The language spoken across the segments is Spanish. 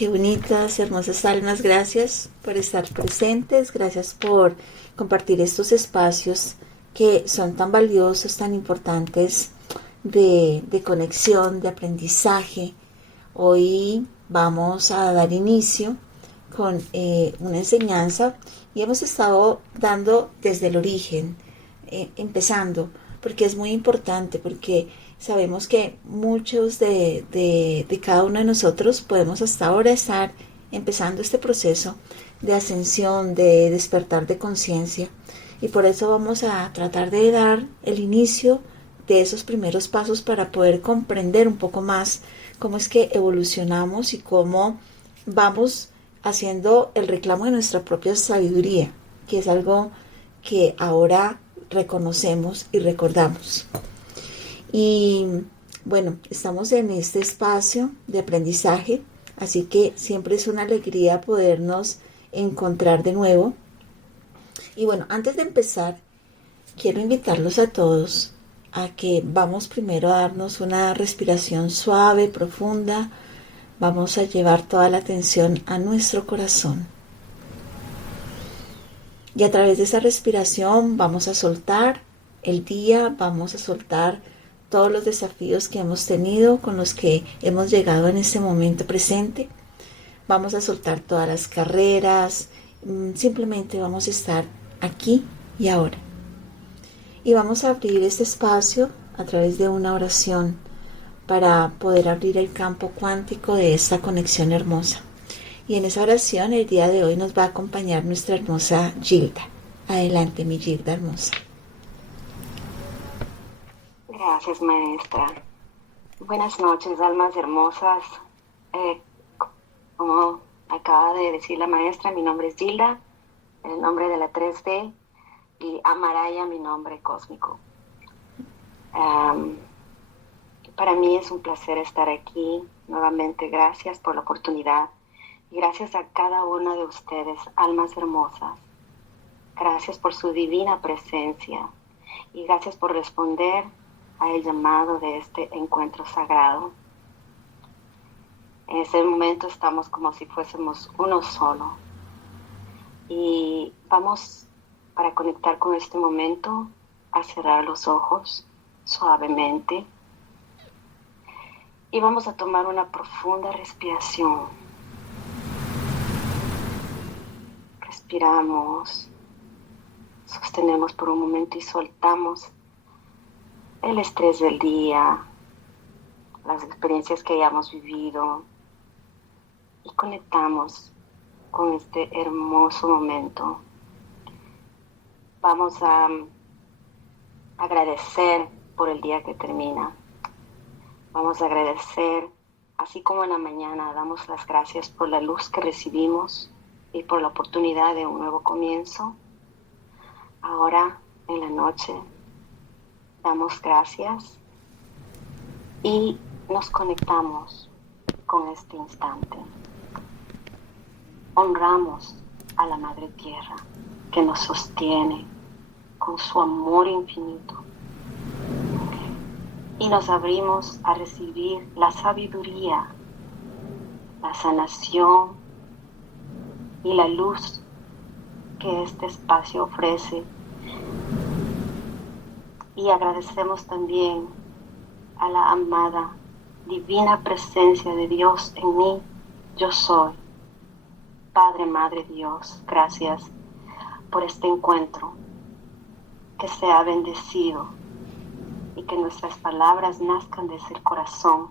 Qué bonitas, hermosas almas. Gracias por estar presentes. Gracias por compartir estos espacios que son tan valiosos, tan importantes de conexión, de aprendizaje. Hoy vamos a dar inicio con una enseñanza y hemos estado dando desde el origen, empezando, porque es muy importante, porque sabemos que muchos de cada uno de nosotros podemos hasta ahora estar empezando este proceso de ascensión, de despertar de conciencia, y por eso vamos a tratar de dar el inicio de esos primeros pasos para poder comprender un poco más cómo es que evolucionamos y cómo vamos haciendo el reclamo de nuestra propia sabiduría, que es algo que ahora reconocemos y recordamos. Y bueno, estamos en este espacio de aprendizaje, así que siempre es una alegría podernos encontrar de nuevo. Y bueno, antes de empezar, quiero invitarlos a todos a que vamos primero a darnos una respiración suave, profunda. Vamos a llevar toda la atención a nuestro corazón. Y a través de esa respiración vamos a soltar el día, vamos a soltar todos los desafíos que hemos tenido, con los que hemos llegado en este momento presente. Vamos a soltar todas las carreras, simplemente vamos a estar aquí y ahora. Y vamos a abrir este espacio a través de una oración para poder abrir el campo cuántico de esta conexión hermosa. Y en esa oración el día de hoy nos va a acompañar nuestra hermosa Gilda. Adelante, mi Gilda hermosa. Gracias, maestra. Buenas noches, almas hermosas. Como acaba de decir la maestra, mi nombre es Gilda, el nombre de la 3D, y Amaraya, mi nombre cósmico. Para mí es un placer estar aquí nuevamente. Gracias por la oportunidad y gracias a cada una de ustedes, almas hermosas. Gracias por su divina presencia y gracias por responder a el llamado de este encuentro sagrado. En ese momento estamos como si fuésemos uno solo. Y vamos, para conectar con este momento, a cerrar los ojos suavemente. Y vamos a tomar una profunda respiración. Respiramos, sostenemos por un momento y soltamos el estrés del día, las experiencias que hayamos vivido, y conectamos con este hermoso momento. Vamos a agradecer por el día que termina. Vamos a agradecer, así como en la mañana damos las gracias por la luz que recibimos y por la oportunidad de un nuevo comienzo. Ahora, en la noche, damos gracias y nos conectamos con este instante. Honramos a la Madre Tierra que nos sostiene con su amor infinito. Y nos abrimos a recibir la sabiduría, la sanación y la luz que este espacio ofrece. Y agradecemos también a la amada, divina presencia de Dios en mí. Yo soy. Padre, Madre, Dios, gracias por este encuentro. Que sea bendecido y que nuestras palabras nazcan desde el corazón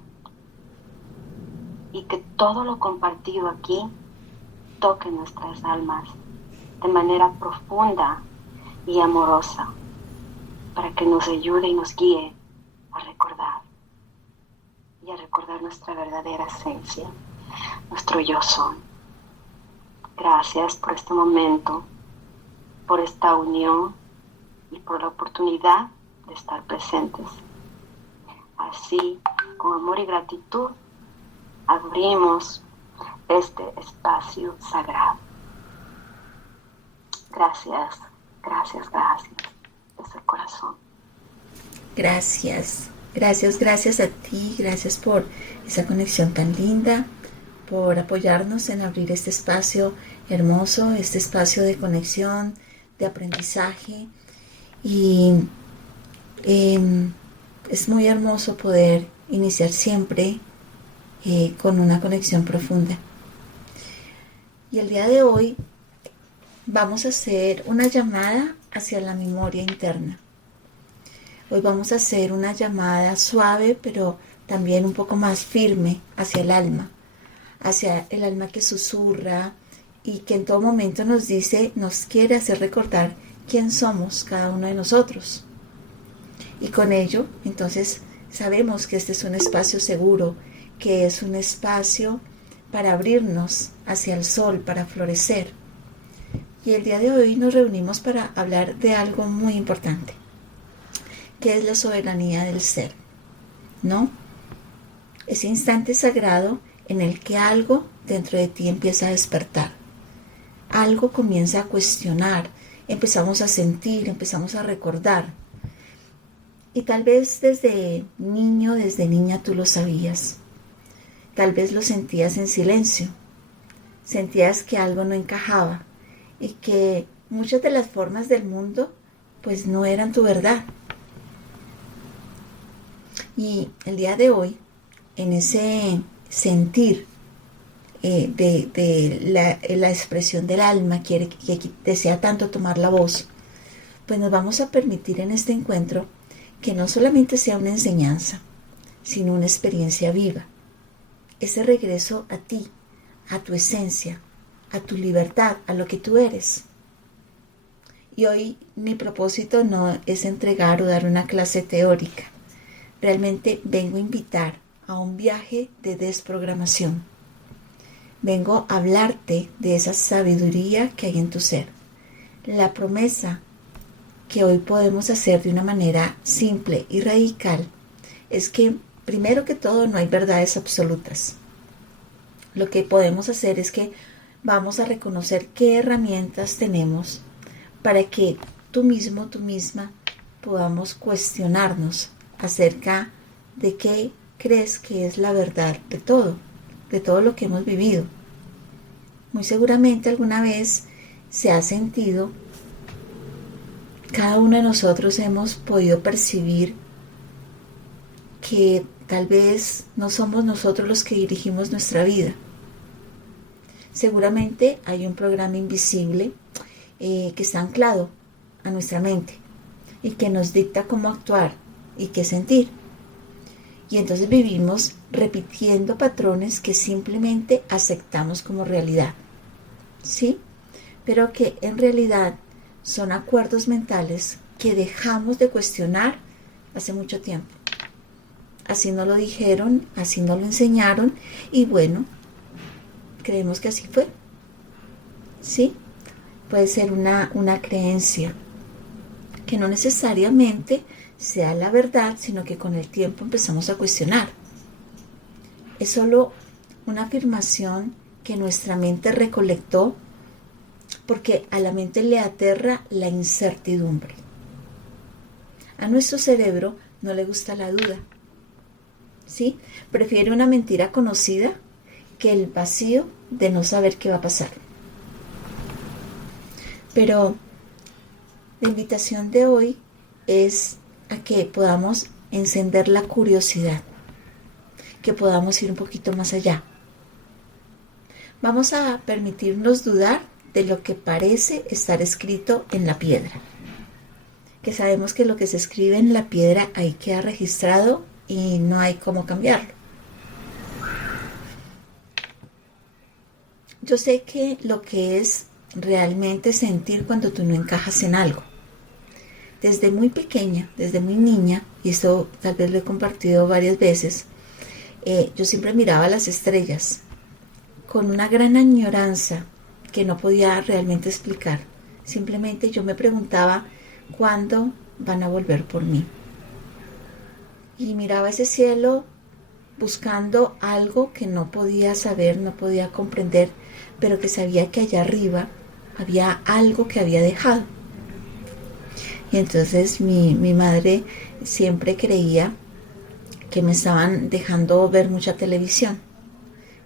y que todo lo compartido aquí toque nuestras almas de manera profunda y amorosa para que nos ayude y nos guíe a recordar y a recordar nuestra verdadera esencia, nuestro yo soy. Gracias por este momento, por esta unión y por la oportunidad de estar presentes. Así, con amor y gratitud, abrimos este espacio sagrado. Gracias, gracias, gracias, desde el corazón. Gracias, gracias, gracias a ti, gracias por esa conexión tan linda, por apoyarnos en abrir este espacio hermoso, este espacio de conexión, de aprendizaje. Y es muy hermoso poder iniciar siempre con una conexión profunda. Y el día de hoy vamos a hacer una llamada hacia la memoria interna. Hoy vamos a hacer una llamada suave, pero también un poco más firme hacia el alma que susurra y que en todo momento nos dice, nos quiere hacer recordar quién somos cada uno de nosotros. Y con ello, entonces, sabemos que este es un espacio seguro, que es un espacio para abrirnos hacia el sol, para florecer. Y el día de hoy nos reunimos para hablar de algo muy importante, que es la soberanía del ser, ¿no? Ese instante sagrado en el que algo dentro de ti empieza a despertar. Algo comienza a cuestionar, empezamos a sentir, empezamos a recordar. Y tal vez desde niño, desde niña tú lo sabías. Tal vez lo sentías en silencio. Sentías que algo no encajaba y que muchas de las formas del mundo pues no eran tu verdad. Y el día de hoy, en ese sentir de la expresión del alma que desea tanto tomar la voz, pues nos vamos a permitir en este encuentro que no solamente sea una enseñanza, sino una experiencia viva. Ese regreso a ti, a tu esencia, a tu libertad, a lo que tú eres. Y hoy mi propósito no es entregar o dar una clase teórica. Realmente vengo a invitar a un viaje de desprogramación. Vengo a hablarte de esa sabiduría que hay en tu ser. La promesa que hoy podemos hacer de una manera simple y radical es que, primero que todo, no hay verdades absolutas. Lo que podemos hacer es que vamos a reconocer qué herramientas tenemos para que tú mismo, tú misma, podamos cuestionarnos acerca de qué crees que es la verdad de todo lo que hemos vivido. Muy seguramente alguna vez se ha sentido, cada uno de nosotros hemos podido percibir que tal vez no somos nosotros los que dirigimos nuestra vida. Seguramente hay un programa invisible que está anclado a nuestra mente y que nos dicta cómo actuar y qué sentir. Y entonces vivimos repitiendo patrones que simplemente aceptamos como realidad, ¿sí? Pero que en realidad son acuerdos mentales que dejamos de cuestionar hace mucho tiempo. Así nos lo dijeron, así nos lo enseñaron y bueno, creemos que así fue, ¿sí? Puede ser una creencia que no necesariamente sea la verdad, sino que con el tiempo empezamos a cuestionar. Es solo una afirmación que nuestra mente recolectó porque a la mente le aterra la incertidumbre. A nuestro cerebro no le gusta la duda, ¿sí? Prefiere una mentira conocida que el vacío de no saber qué va a pasar. Pero la invitación de hoy es a que podamos encender la curiosidad, que podamos ir un poquito más allá. Vamos a permitirnos dudar de lo que parece estar escrito en la piedra, que sabemos que lo que se escribe en la piedra ahí queda registrado y no hay cómo cambiarlo. Yo sé que lo que es realmente sentir cuando tú no encajas en algo. Desde muy pequeña, desde muy niña, y esto tal vez lo he compartido varias veces, yo siempre miraba las estrellas con una gran añoranza que no podía realmente explicar. Simplemente yo me preguntaba cuándo van a volver por mí. Y miraba ese cielo buscando algo que no podía saber, no podía comprender, pero que sabía que allá arriba había algo que había dejado. Y entonces mi madre siempre creía que me estaban dejando ver mucha televisión.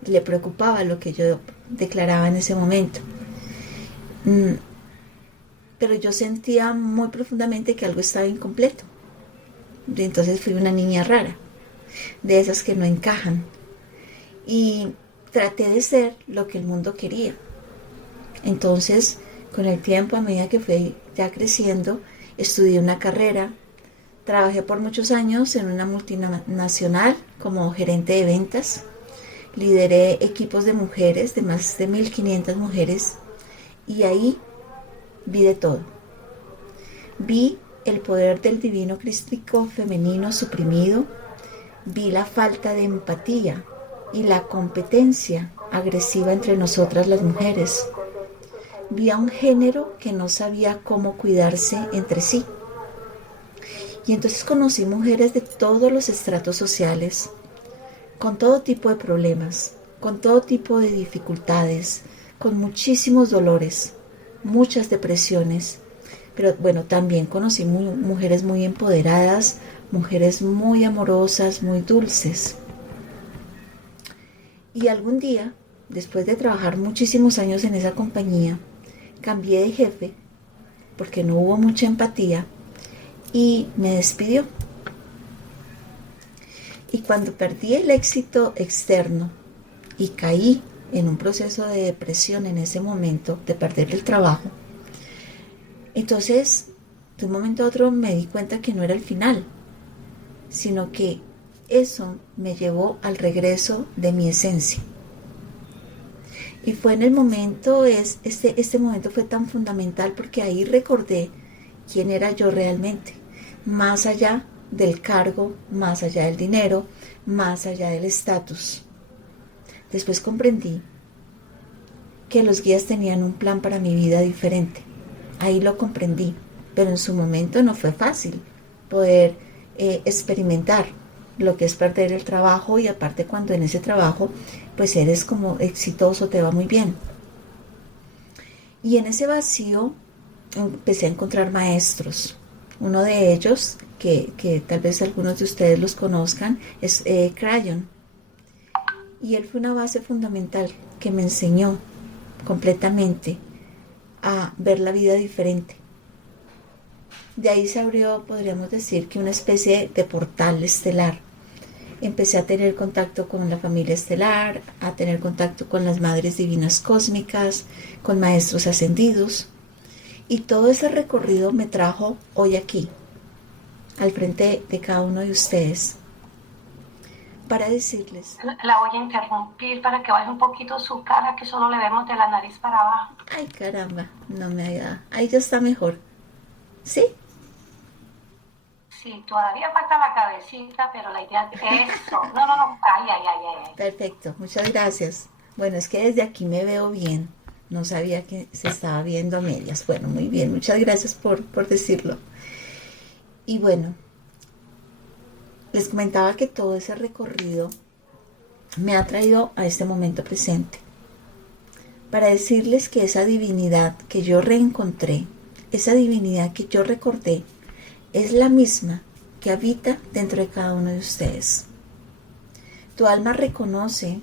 le preocupaba lo que yo declaraba en ese momento. Pero yo sentía muy profundamente que algo estaba incompleto. Y entonces fui una niña rara, de esas que no encajan. Y traté de ser lo que el mundo quería. Entonces, con el tiempo, a medida que fui ya creciendo, estudié una carrera, trabajé por muchos años en una multinacional como gerente de ventas, lideré equipos de mujeres, de más de 1500 mujeres, y ahí vi de todo. Vi el poder del divino crístico femenino suprimido, vi la falta de empatía y la competencia agresiva entre nosotras las mujeres. Vi a un género que no sabía cómo cuidarse entre sí. Y entonces conocí mujeres de todos los estratos sociales, con todo tipo de problemas, con todo tipo de dificultades, con muchísimos dolores, muchas depresiones. Pero bueno, también conocí mujeres muy empoderadas, mujeres muy amorosas, muy dulces. Y algún día, después de trabajar muchísimos años en esa compañía, cambié de jefe porque no hubo mucha empatía y me despidió. Y cuando perdí el éxito externo y caí en un proceso de depresión en ese momento, de perder el trabajo, entonces de un momento a otro me di cuenta que no era el final, sino que eso me llevó al regreso de mi esencia. Y fue en el momento, este momento fue tan fundamental porque ahí recordé quién era yo realmente, más allá del cargo, más allá del dinero, más allá del estatus. Después comprendí que los guías tenían un plan para mi vida diferente. Ahí lo comprendí, pero en su momento no fue fácil poder experimentar lo que es perder el trabajo, y aparte cuando en ese trabajo pues eres como exitoso, te va muy bien. Y en ese vacío empecé a encontrar maestros. Uno de ellos, que tal vez algunos de ustedes los conozcan, es Crayon. Y él fue una base fundamental que me enseñó completamente a ver la vida diferente. De ahí se abrió, podríamos decir, que una especie de portal estelar. Empecé a tener contacto con la familia estelar, a tener contacto con las madres divinas cósmicas, con maestros ascendidos. Y todo ese recorrido me trajo hoy aquí, al frente de cada uno de ustedes, para decirles... La voy a interrumpir para que baje un poquito su cara, que solo le vemos de la nariz para abajo. Ay, caramba, no me ayuda. Ahí ya está mejor. ¿Sí? Sí, todavía falta la cabecita, pero la idea es eso. No. Ay. Perfecto, muchas gracias. Bueno, es que desde aquí me veo bien. No sabía que se estaba viendo a medias. Bueno, muy bien, muchas gracias por decirlo. Y bueno, les comentaba que todo ese recorrido me ha traído a este momento presente para decirles que esa divinidad que yo reencontré, esa divinidad que yo recordé, es la misma que habita dentro de cada uno de ustedes. Tu alma reconoce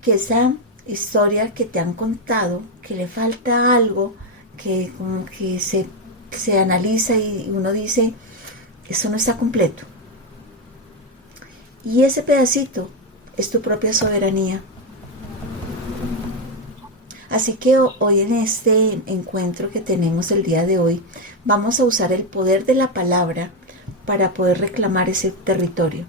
que esa historia que te han contado, que le falta algo, que como que se analiza y uno dice, eso no está completo. Y ese pedacito es tu propia soberanía. Así que hoy en este encuentro que tenemos el día de hoy, vamos a usar el poder de la palabra para poder reclamar ese territorio.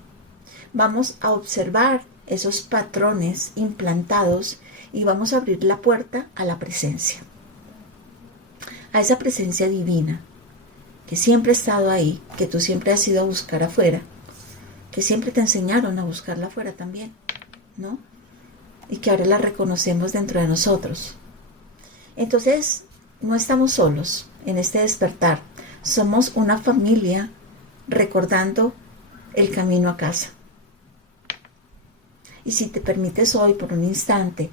Vamos a observar esos patrones implantados y vamos a abrir la puerta a la presencia. A esa presencia divina que siempre ha estado ahí, que tú siempre has ido a buscar afuera, que siempre te enseñaron a buscarla afuera también, ¿no? Y que ahora la reconocemos dentro de nosotros. Entonces, no estamos solos en este despertar. Somos una familia recordando el camino a casa. Y si te permites hoy, por un instante,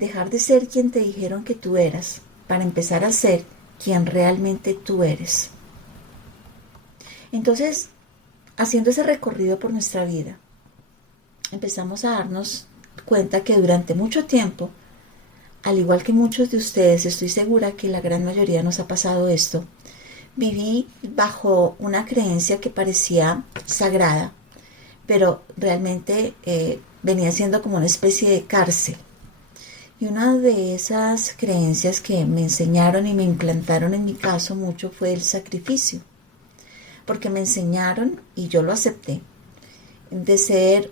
dejar de ser quien te dijeron que tú eras, para empezar a ser quien realmente tú eres. Entonces, haciendo ese recorrido por nuestra vida, empezamos a darnos cuenta que durante mucho tiempo, al igual que muchos de ustedes, estoy segura que la gran mayoría nos ha pasado esto, viví bajo una creencia que parecía sagrada, pero realmente venía siendo como una especie de cárcel. Y una de esas creencias que me enseñaron y me implantaron en mi caso mucho fue el sacrificio, porque me enseñaron, y yo lo acepté, de ser,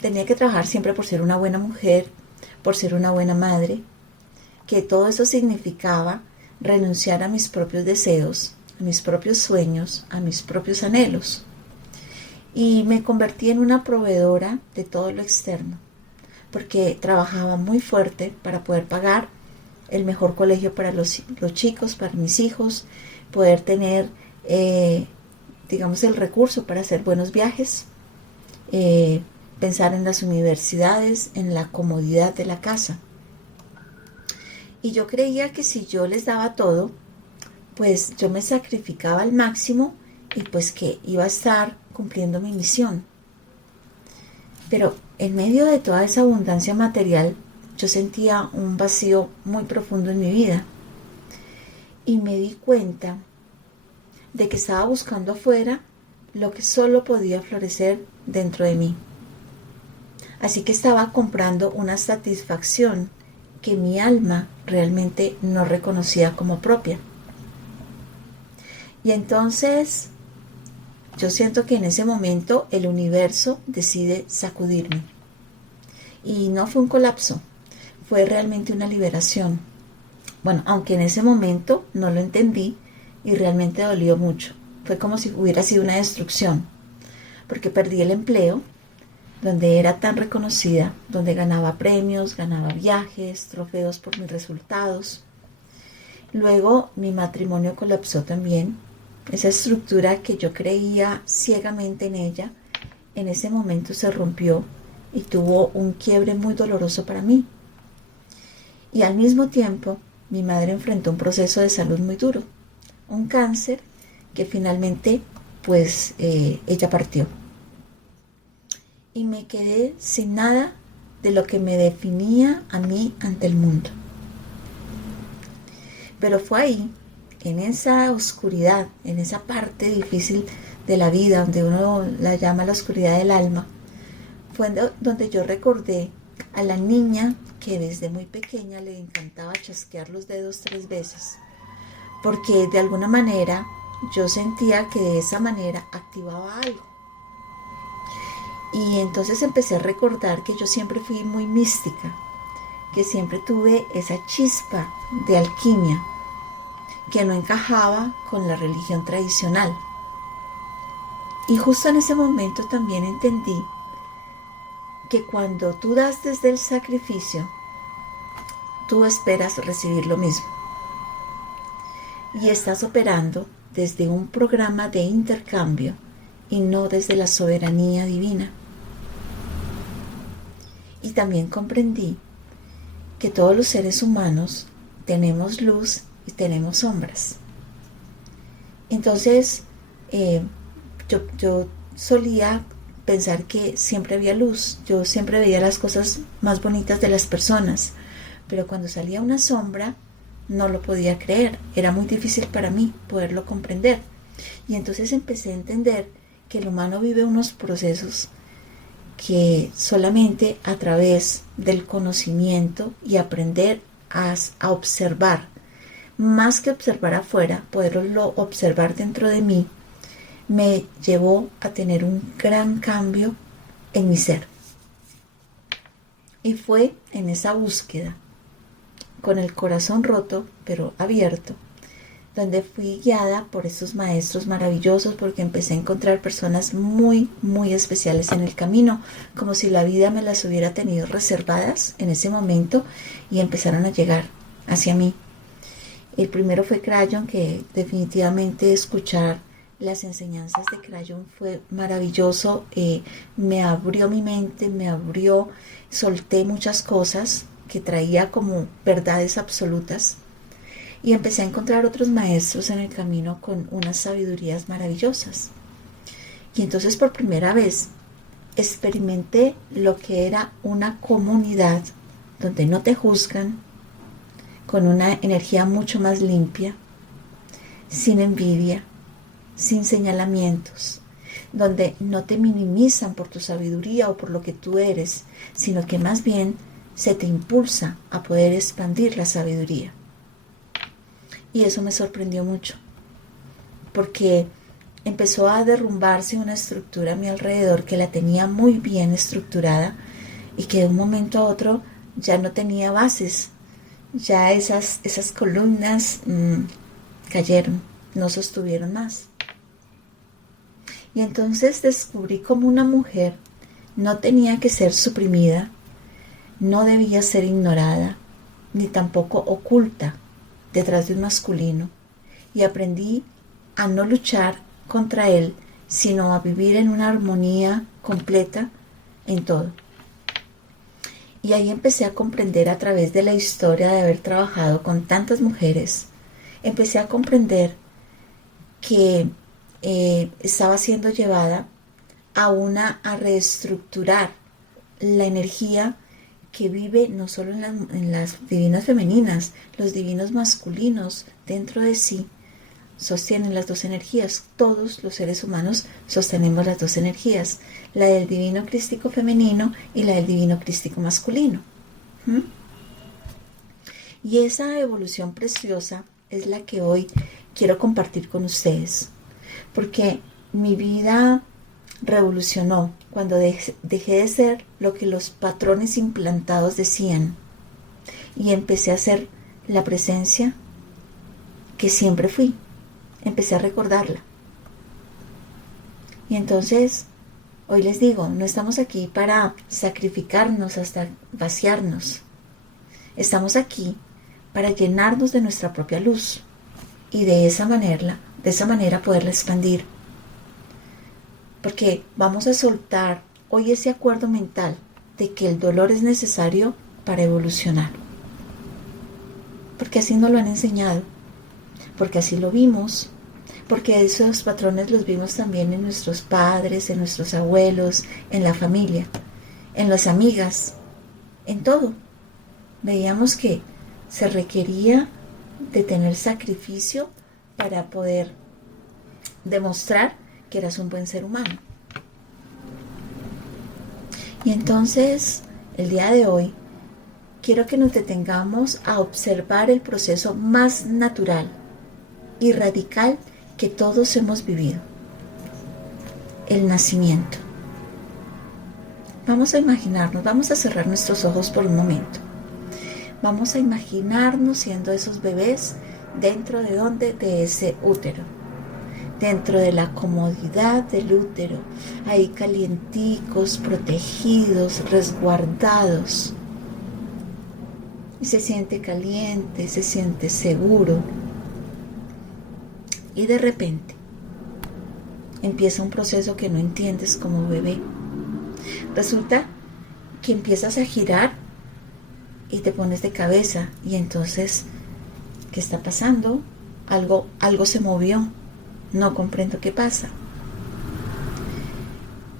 tenía que trabajar siempre por ser una buena mujer, por ser una buena madre, que todo eso significaba renunciar a mis propios deseos, a mis propios sueños, a mis propios anhelos. Y me convertí en una proveedora de todo lo externo, porque trabajaba muy fuerte para poder pagar el mejor colegio para los chicos, para mis hijos, poder tener, digamos, el recurso para hacer buenos viajes, pensar en las universidades, en la comodidad de la casa. Y yo creía que si yo les daba todo, pues yo me sacrificaba al máximo y pues que iba a estar cumpliendo mi misión. Pero en medio de toda esa abundancia material, yo sentía un vacío muy profundo en mi vida. Y me di cuenta de que estaba buscando afuera lo que solo podía florecer dentro de mí. Así que estaba comprando una satisfacción que mi alma realmente no reconocía como propia. Y entonces yo siento que en ese momento el universo decide sacudirme. Y no fue un colapso, fue realmente una liberación. Bueno, aunque en ese momento no lo entendí y realmente dolió mucho. Fue como si hubiera sido una destrucción, porque perdí el empleo donde era tan reconocida, donde ganaba premios, ganaba viajes, trofeos por mis resultados. Luego mi matrimonio colapsó también. Esa estructura que yo creía ciegamente en ella, en ese momento se rompió y tuvo un quiebre muy doloroso para mí. Y al mismo tiempo, mi madre enfrentó un proceso de salud muy duro, un cáncer que finalmente, pues, ella partió. Y me quedé sin nada de lo que me definía a mí ante el mundo. Pero fue ahí, en esa oscuridad, en esa parte difícil de la vida, donde uno la llama la oscuridad del alma, fue donde yo recordé a la niña que desde muy pequeña le encantaba chasquear los dedos 3 veces, porque de alguna manera yo sentía que de esa manera activaba algo. Y entonces empecé a recordar que yo siempre fui muy mística, que siempre tuve esa chispa de alquimia que no encajaba con la religión tradicional. Y justo en ese momento también entendí que cuando tú das desde el sacrificio, tú esperas recibir lo mismo. Y estás operando desde un programa de intercambio y no desde la soberanía divina. Y también comprendí que todos los seres humanos tenemos luz y tenemos sombras. Entonces, yo solía pensar que siempre había luz. Yo siempre veía las cosas más bonitas de las personas, pero cuando salía una sombra no lo podía creer. Era muy difícil para mí poderlo comprender. Y entonces empecé a entender que el humano vive unos procesos que solamente a través del conocimiento y aprender a observar, más que observar afuera, poderlo observar dentro de mí, me llevó a tener un gran cambio en mi ser. Y fue en esa búsqueda, con el corazón roto pero abierto, donde fui guiada por estos maestros maravillosos, porque empecé a encontrar personas muy, muy especiales en el camino, como si la vida me las hubiera tenido reservadas en ese momento, y empezaron a llegar hacia mí. El primero fue Crayon, que definitivamente escuchar las enseñanzas de Crayon fue maravilloso. Me abrió mi mente, solté muchas cosas que traía como verdades absolutas. Y empecé a encontrar otros maestros en el camino con unas sabidurías maravillosas. Y entonces por primera vez experimenté lo que era una comunidad donde no te juzgan, con una energía mucho más limpia, sin envidia, sin señalamientos, donde no te minimizan por tu sabiduría o por lo que tú eres, sino que más bien se te impulsa a poder expandir la sabiduría. Y eso me sorprendió mucho, porque empezó a derrumbarse una estructura a mi alrededor que la tenía muy bien estructurada y que de un momento a otro ya no tenía bases, ya esas columnas cayeron, no sostuvieron más. Y entonces descubrí cómo una mujer no tenía que ser suprimida, no debía ser ignorada, ni tampoco oculta detrás de un masculino. Y aprendí a no luchar contra él, sino a vivir en una armonía completa en todo. Y ahí empecé a comprender, a través de la historia de haber trabajado con tantas mujeres, empecé a comprender que estaba siendo llevada a reestructurar la energía que vive no solo en las divinas femeninas, los divinos masculinos dentro de sí sostienen las dos energías. Todos los seres humanos sostenemos las dos energías, la del divino crístico femenino y la del divino crístico masculino. Y esa evolución preciosa es la que hoy quiero compartir con ustedes, porque mi vida revolucionó cuando dejé de ser lo que los patrones implantados decían y empecé a ser la presencia que siempre fui. Empecé a recordarla. Y entonces, hoy les digo, no estamos aquí para sacrificarnos hasta vaciarnos. Estamos aquí para llenarnos de nuestra propia luz y de esa manera poderla expandir. Porque vamos a soltar hoy ese acuerdo mental de que el dolor es necesario para evolucionar. Porque así nos lo han enseñado, porque así lo vimos, porque esos patrones los vimos también en nuestros padres, en nuestros abuelos, en la familia, en las amigas, en todo. Veíamos que se requería de tener sacrificio para poder demostrar que eras un buen ser humano. Y entonces, el día de hoy, quiero que nos detengamos a observar el proceso más natural y radical que todos hemos vivido: el nacimiento. Vamos a imaginarnos, vamos a cerrar nuestros ojos por un momento. Vamos a imaginarnos siendo esos bebés dentro de ¿dónde? De ese útero. Dentro de la comodidad del útero, ahí calienticos, protegidos, resguardados. Y se siente caliente, se siente seguro. Y de repente empieza un proceso que no entiendes como bebé. Resulta que empiezas a girar y te pones de cabeza y entonces, ¿qué está pasando? Algo se movió. No comprendo qué pasa.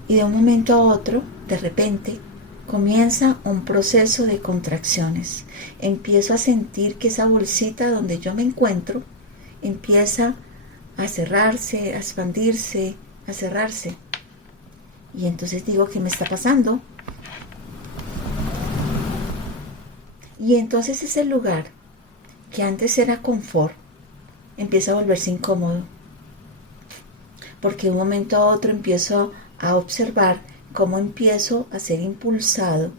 Y de un momento a otro, de repente, comienza un proceso de contracciones. Empiezo a sentir que esa bolsita donde yo me encuentro empieza a cerrarse, a expandirse, a cerrarse. Y entonces digo, ¿qué me está pasando? Y entonces ese lugar que antes era confort empieza a volverse incómodo. Porque de un momento a otro empiezo a observar cómo empiezo a ser impulsado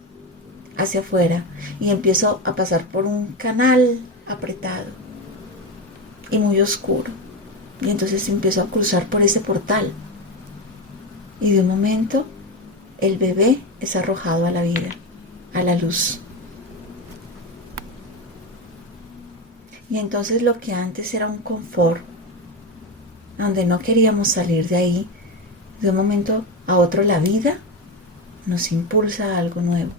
hacia afuera y empiezo a pasar por un canal apretado y muy oscuro. Y entonces empiezo a cruzar por ese portal. Y de un momento el bebé es arrojado a la vida, a la luz. Y entonces lo que antes era un confort, donde no queríamos salir de ahí, de un momento a otro la vida nos impulsa a algo nuevo.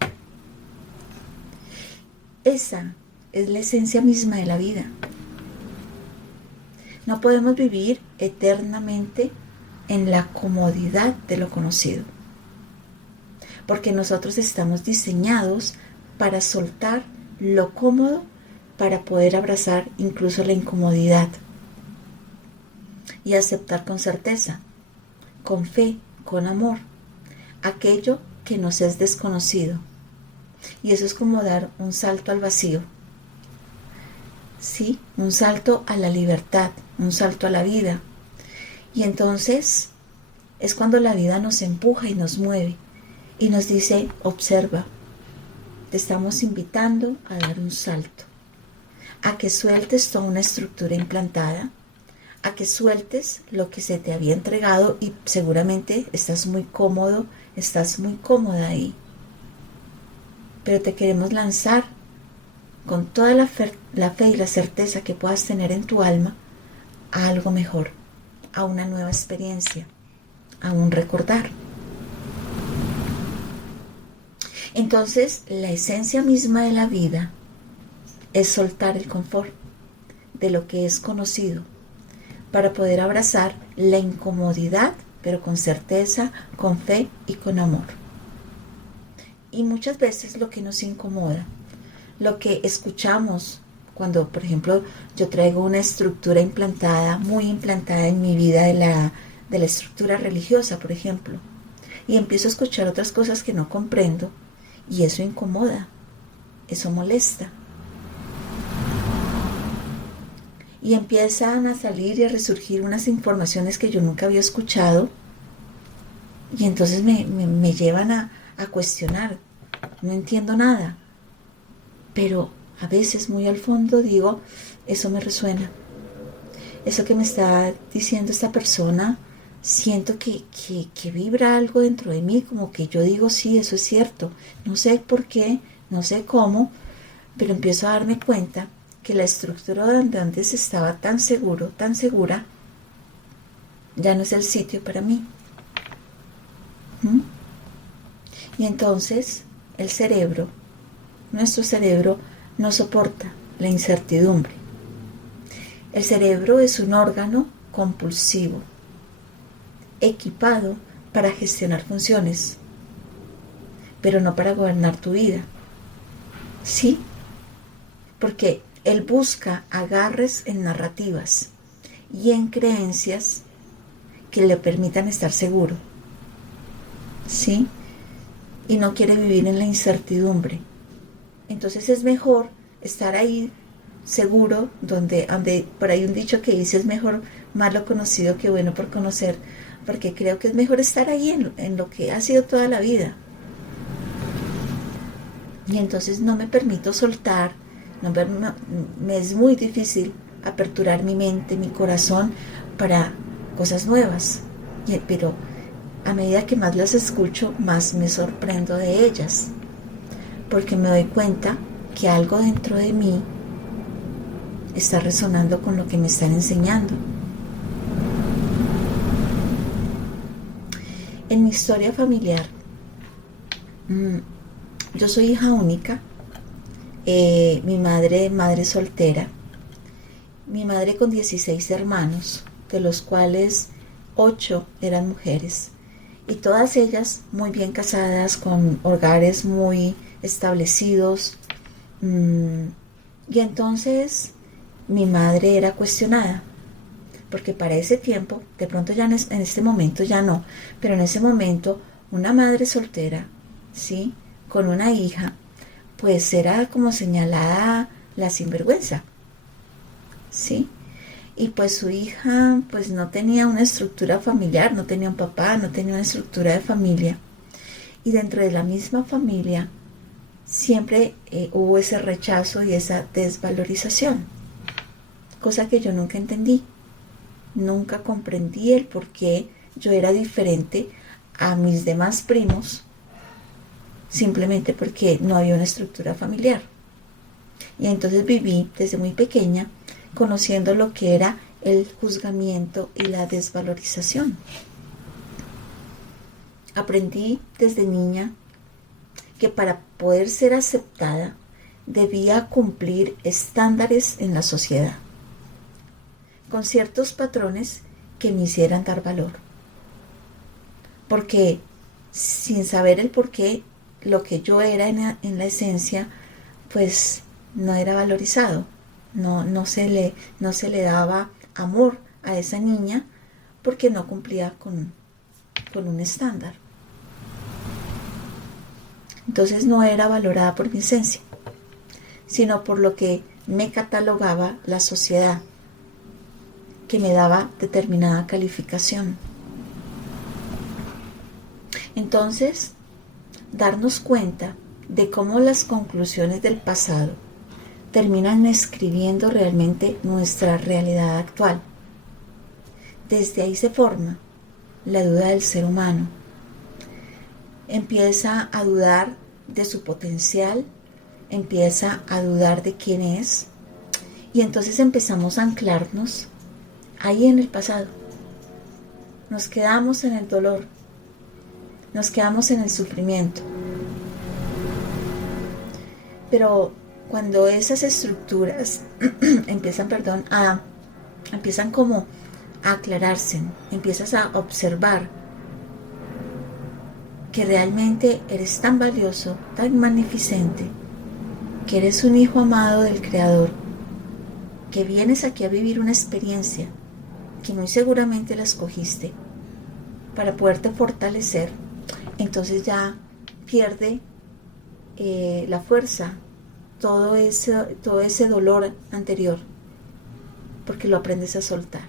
Esa es la esencia misma de la vida. No podemos vivir eternamente en la comodidad de lo conocido. porque nosotros estamos diseñados para soltar lo cómodo, para poder abrazar incluso la incomodidad y aceptar con certeza, con fe, con amor, aquello que nos es desconocido. Y eso es como dar un salto al vacío, ¿sí? Un salto a la libertad, un salto a la vida. Y entonces es cuando la vida nos empuja y nos mueve y nos dice, observa, te estamos invitando a dar un salto, a que sueltes toda una estructura implantada, a que sueltes lo que se te había entregado y seguramente estás muy cómodo, estás muy cómoda ahí. Pero te queremos lanzar con toda la fe y la certeza que puedas tener en tu alma a algo mejor, a una nueva experiencia, a un recordar. Entonces, la esencia misma de la vida es soltar el confort de lo que es conocido para poder abrazar la incomodidad, pero con certeza, con fe y con amor. Y muchas veces lo que nos incomoda, lo que escuchamos cuando, por ejemplo, yo traigo una estructura implantada, muy implantada en mi vida de la estructura religiosa, por ejemplo, y empiezo a escuchar otras cosas que no comprendo, y eso incomoda, eso molesta. Y empiezan a salir y a resurgir unas informaciones que yo nunca había escuchado, y entonces me llevan a cuestionar. No entiendo nada, pero a veces muy al fondo digo, eso me resuena, eso que me está diciendo esta persona, siento que vibra algo dentro de mí, como que yo digo, sí, eso es cierto, no sé por qué, no sé cómo, pero empiezo a darme cuenta que la estructura donde antes estaba tan seguro, tan segura, ya no es el sitio para mí. Y entonces el cerebro, nuestro cerebro, no soporta la incertidumbre. El cerebro es un órgano compulsivo, equipado para gestionar funciones, pero no para gobernar tu vida. ¿Sí? Porque él busca agarres en narrativas y en creencias que le permitan estar seguro. ¿Sí? Y no quiere vivir en la incertidumbre. Entonces es mejor estar ahí seguro, donde por ahí un dicho que dice, es mejor malo conocido que bueno por conocer, porque creo que es mejor estar ahí en lo que ha sido toda la vida. Y entonces no me permito soltar, me es muy difícil aperturar mi mente, mi corazón para cosas nuevas, pero a medida que más las escucho, más me sorprendo de ellas, porque me doy cuenta que algo dentro de mí está resonando con lo que me están enseñando. En mi historia familiar, yo soy hija única, mi madre soltera, mi madre con 16 hermanos, de los cuales 8 eran mujeres, y todas ellas muy bien casadas, con hogares muy establecidos. Y entonces mi madre era cuestionada, porque para ese tiempo, de pronto ya en este momento ya no, pero en ese momento una madre soltera, ¿sí?, con una hija, pues era como señalada la sinvergüenza, ¿sí? Y pues su hija pues no tenía una estructura familiar, no tenía un papá, no tenía una estructura de familia. Y dentro de la misma familia siempre hubo ese rechazo y esa desvalorización, cosa que yo nunca entendí. Nunca comprendí el por qué yo era diferente a mis demás primos, simplemente porque no había una estructura familiar. Y entonces viví desde muy pequeña conociendo lo que era el juzgamiento y la desvalorización. Aprendí desde niña que para poder ser aceptada debía cumplir estándares en la sociedad, con ciertos patrones que me hicieran dar valor. Porque sin saber el por qué lo que yo era en la esencia, pues no era valorizado, no se le daba amor a esa niña porque no cumplía con un estándar. Entonces no era valorada por mi esencia, sino por lo que me catalogaba la sociedad, que me daba determinada calificación. Entonces, darnos cuenta de cómo las conclusiones del pasado terminan escribiendo realmente nuestra realidad actual. Desde ahí se forma la duda del ser humano. Empieza a dudar de su potencial, empieza a dudar de quién es, y entonces empezamos a anclarnos ahí en el pasado. Nos quedamos en el dolor, nos quedamos en el sufrimiento. Pero cuando esas estructuras empiezan como a aclararse, empiezas a observar que realmente eres tan valioso, tan magnificente, que eres un hijo amado del Creador, que vienes aquí a vivir una experiencia que muy seguramente la escogiste para poderte fortalecer, entonces ya pierde la fuerza todo ese dolor anterior, porque lo aprendes a soltar,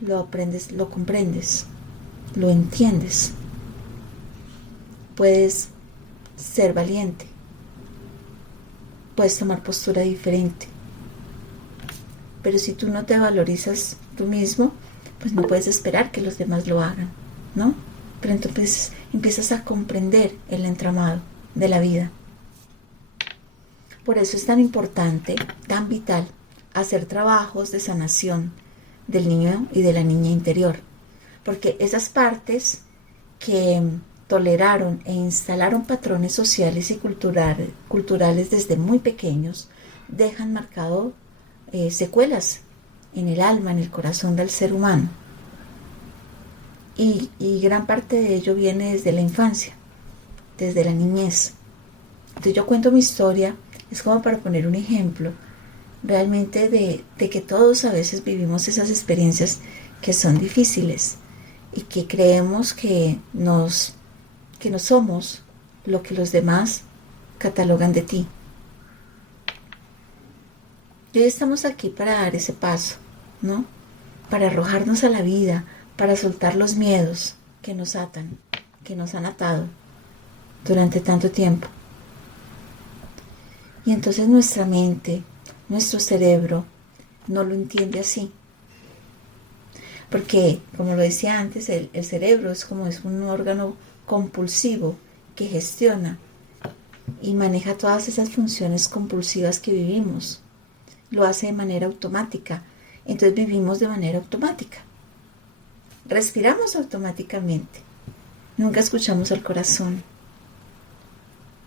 lo comprendes, lo entiendes. Puedes ser valiente, puedes tomar postura diferente, pero si tú no te valorizas tú mismo, pues no puedes esperar que los demás lo hagan, ¿no? Pero entonces empiezas a comprender el entramado de la vida. Por eso es tan importante, tan vital, hacer trabajos de sanación del niño y de la niña interior, porque esas partes que toleraron e instalaron patrones sociales y culturales desde muy pequeños dejan marcado secuelas en el alma, en el corazón del ser humano, y gran parte de ello viene desde la infancia, desde la niñez. Entonces yo cuento mi historia, es como para poner un ejemplo realmente de que todos a veces vivimos esas experiencias que son difíciles y que creemos que no somos lo que los demás catalogan de ti. Y hoy estamos aquí para dar ese paso, ¿no? Para arrojarnos a la vida, para soltar los miedos que nos atan, que nos han atado durante tanto tiempo. Y entonces nuestra mente, nuestro cerebro, no lo entiende así. Porque, como lo decía antes, el cerebro es un órgano compulsivo que gestiona y maneja todas esas funciones compulsivas que vivimos. Lo hace de manera automática. Entonces vivimos de manera automática. Respiramos automáticamente. Nunca escuchamos al corazón.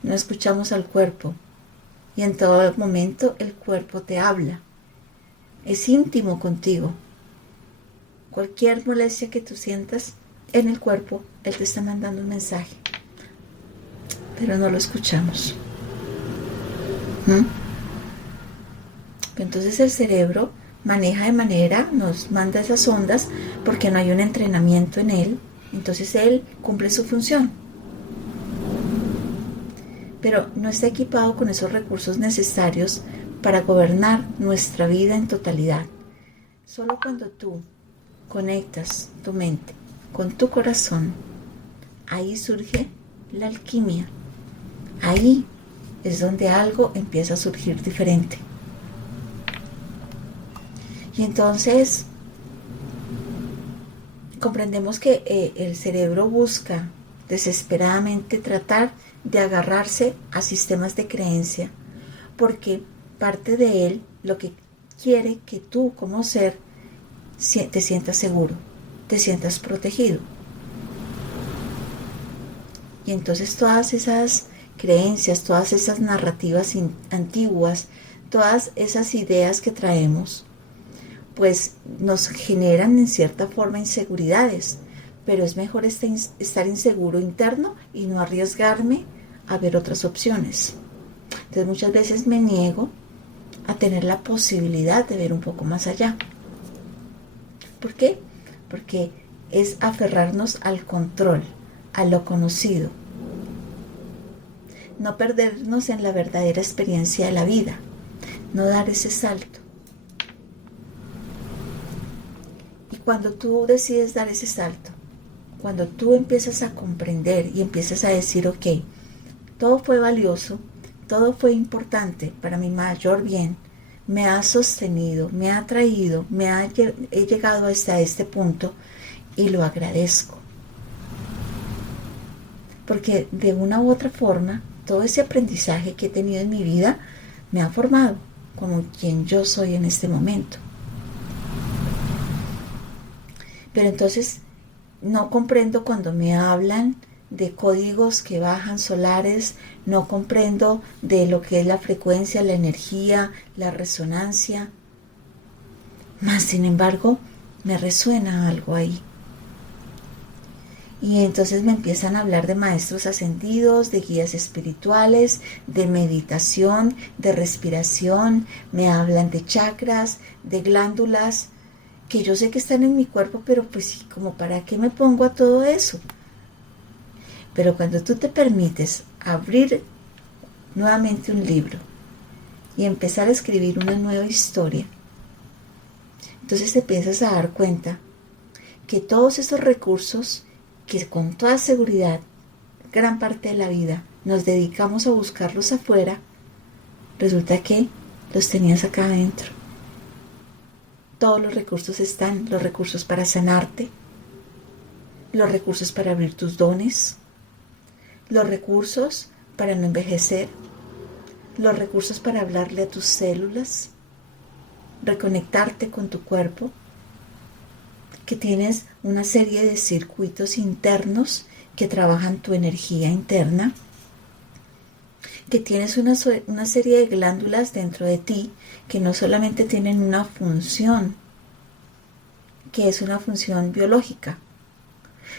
No escuchamos al cuerpo. Y en todo momento el cuerpo te habla. Es íntimo contigo. Cualquier molestia que tú sientas en el cuerpo, él te está mandando un mensaje. Pero no lo escuchamos. Entonces el cerebro maneja de manera, nos manda esas ondas porque no hay un entrenamiento en él. Entonces él cumple su función. Pero no está equipado con esos recursos necesarios para gobernar nuestra vida en totalidad. Solo cuando tú conectas tu mente con tu corazón, ahí surge la alquimia. Ahí es donde algo empieza a surgir diferente. Y entonces comprendemos que el cerebro busca desesperadamente tratar de agarrarse a sistemas de creencia, porque parte de él lo que quiere que tú como ser te sientas seguro, te sientas protegido. Y entonces todas esas creencias, todas esas narrativas antiguas, todas esas ideas que traemos, pues nos generan en cierta forma inseguridades, pero es mejor estar inseguro interno y no arriesgarme a ver otras opciones. Entonces muchas veces me niego a tener la posibilidad de ver un poco más allá. ¿Por qué? Porque es aferrarnos al control, a lo conocido. No perdernos en la verdadera experiencia de la vida, no dar ese salto. Y cuando tú decides dar ese salto, cuando tú empiezas a comprender y empiezas a decir, ok, todo fue valioso, todo fue importante para mi mayor bien, me ha sostenido, me ha traído, he llegado hasta este punto y lo agradezco. Porque de una u otra forma, todo ese aprendizaje que he tenido en mi vida me ha formado como quien yo soy en este momento. Pero entonces no comprendo cuando me hablan de códigos que bajan solares, no comprendo de lo que es la frecuencia, la energía, la resonancia. Mas, sin embargo, me resuena algo ahí. Y entonces me empiezan a hablar de maestros ascendidos, de guías espirituales, de meditación, de respiración, me hablan de chakras, de glándulas, que yo sé que están en mi cuerpo, pero pues sí, como para qué me pongo a todo eso. Pero cuando tú te permites abrir nuevamente un libro y empezar a escribir una nueva historia, entonces te empiezas a dar cuenta que todos esos recursos que con toda seguridad gran parte de la vida nos dedicamos a buscarlos afuera, resulta que los tenías acá adentro. Todos los recursos están, los recursos para sanarte, los recursos para abrir tus dones, los recursos para no envejecer, los recursos para hablarle a tus células, reconectarte con tu cuerpo, que tienes una serie de circuitos internos que trabajan tu energía interna, que tienes una serie de glándulas dentro de ti que no solamente tienen una función, que es una función biológica,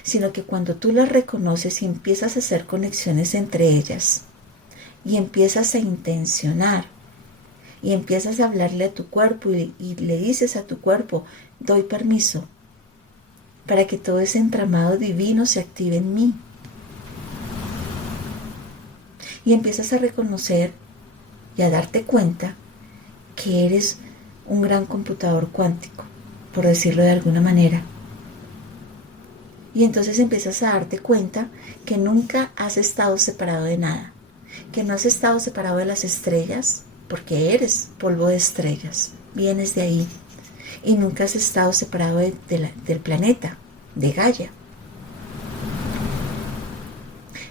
sino que cuando tú las reconoces y empiezas a hacer conexiones entre ellas, y empiezas a intencionar, y empiezas a hablarle a tu cuerpo y le dices a tu cuerpo, doy permiso para que todo ese entramado divino se active en mí. Y empiezas a reconocer y a darte cuenta que eres un gran computador cuántico, por decirlo de alguna manera. Y entonces empiezas a darte cuenta que nunca has estado separado de nada, que no has estado separado de las estrellas, porque eres polvo de estrellas, vienes de ahí, y nunca has estado separado del planeta, de Gaia.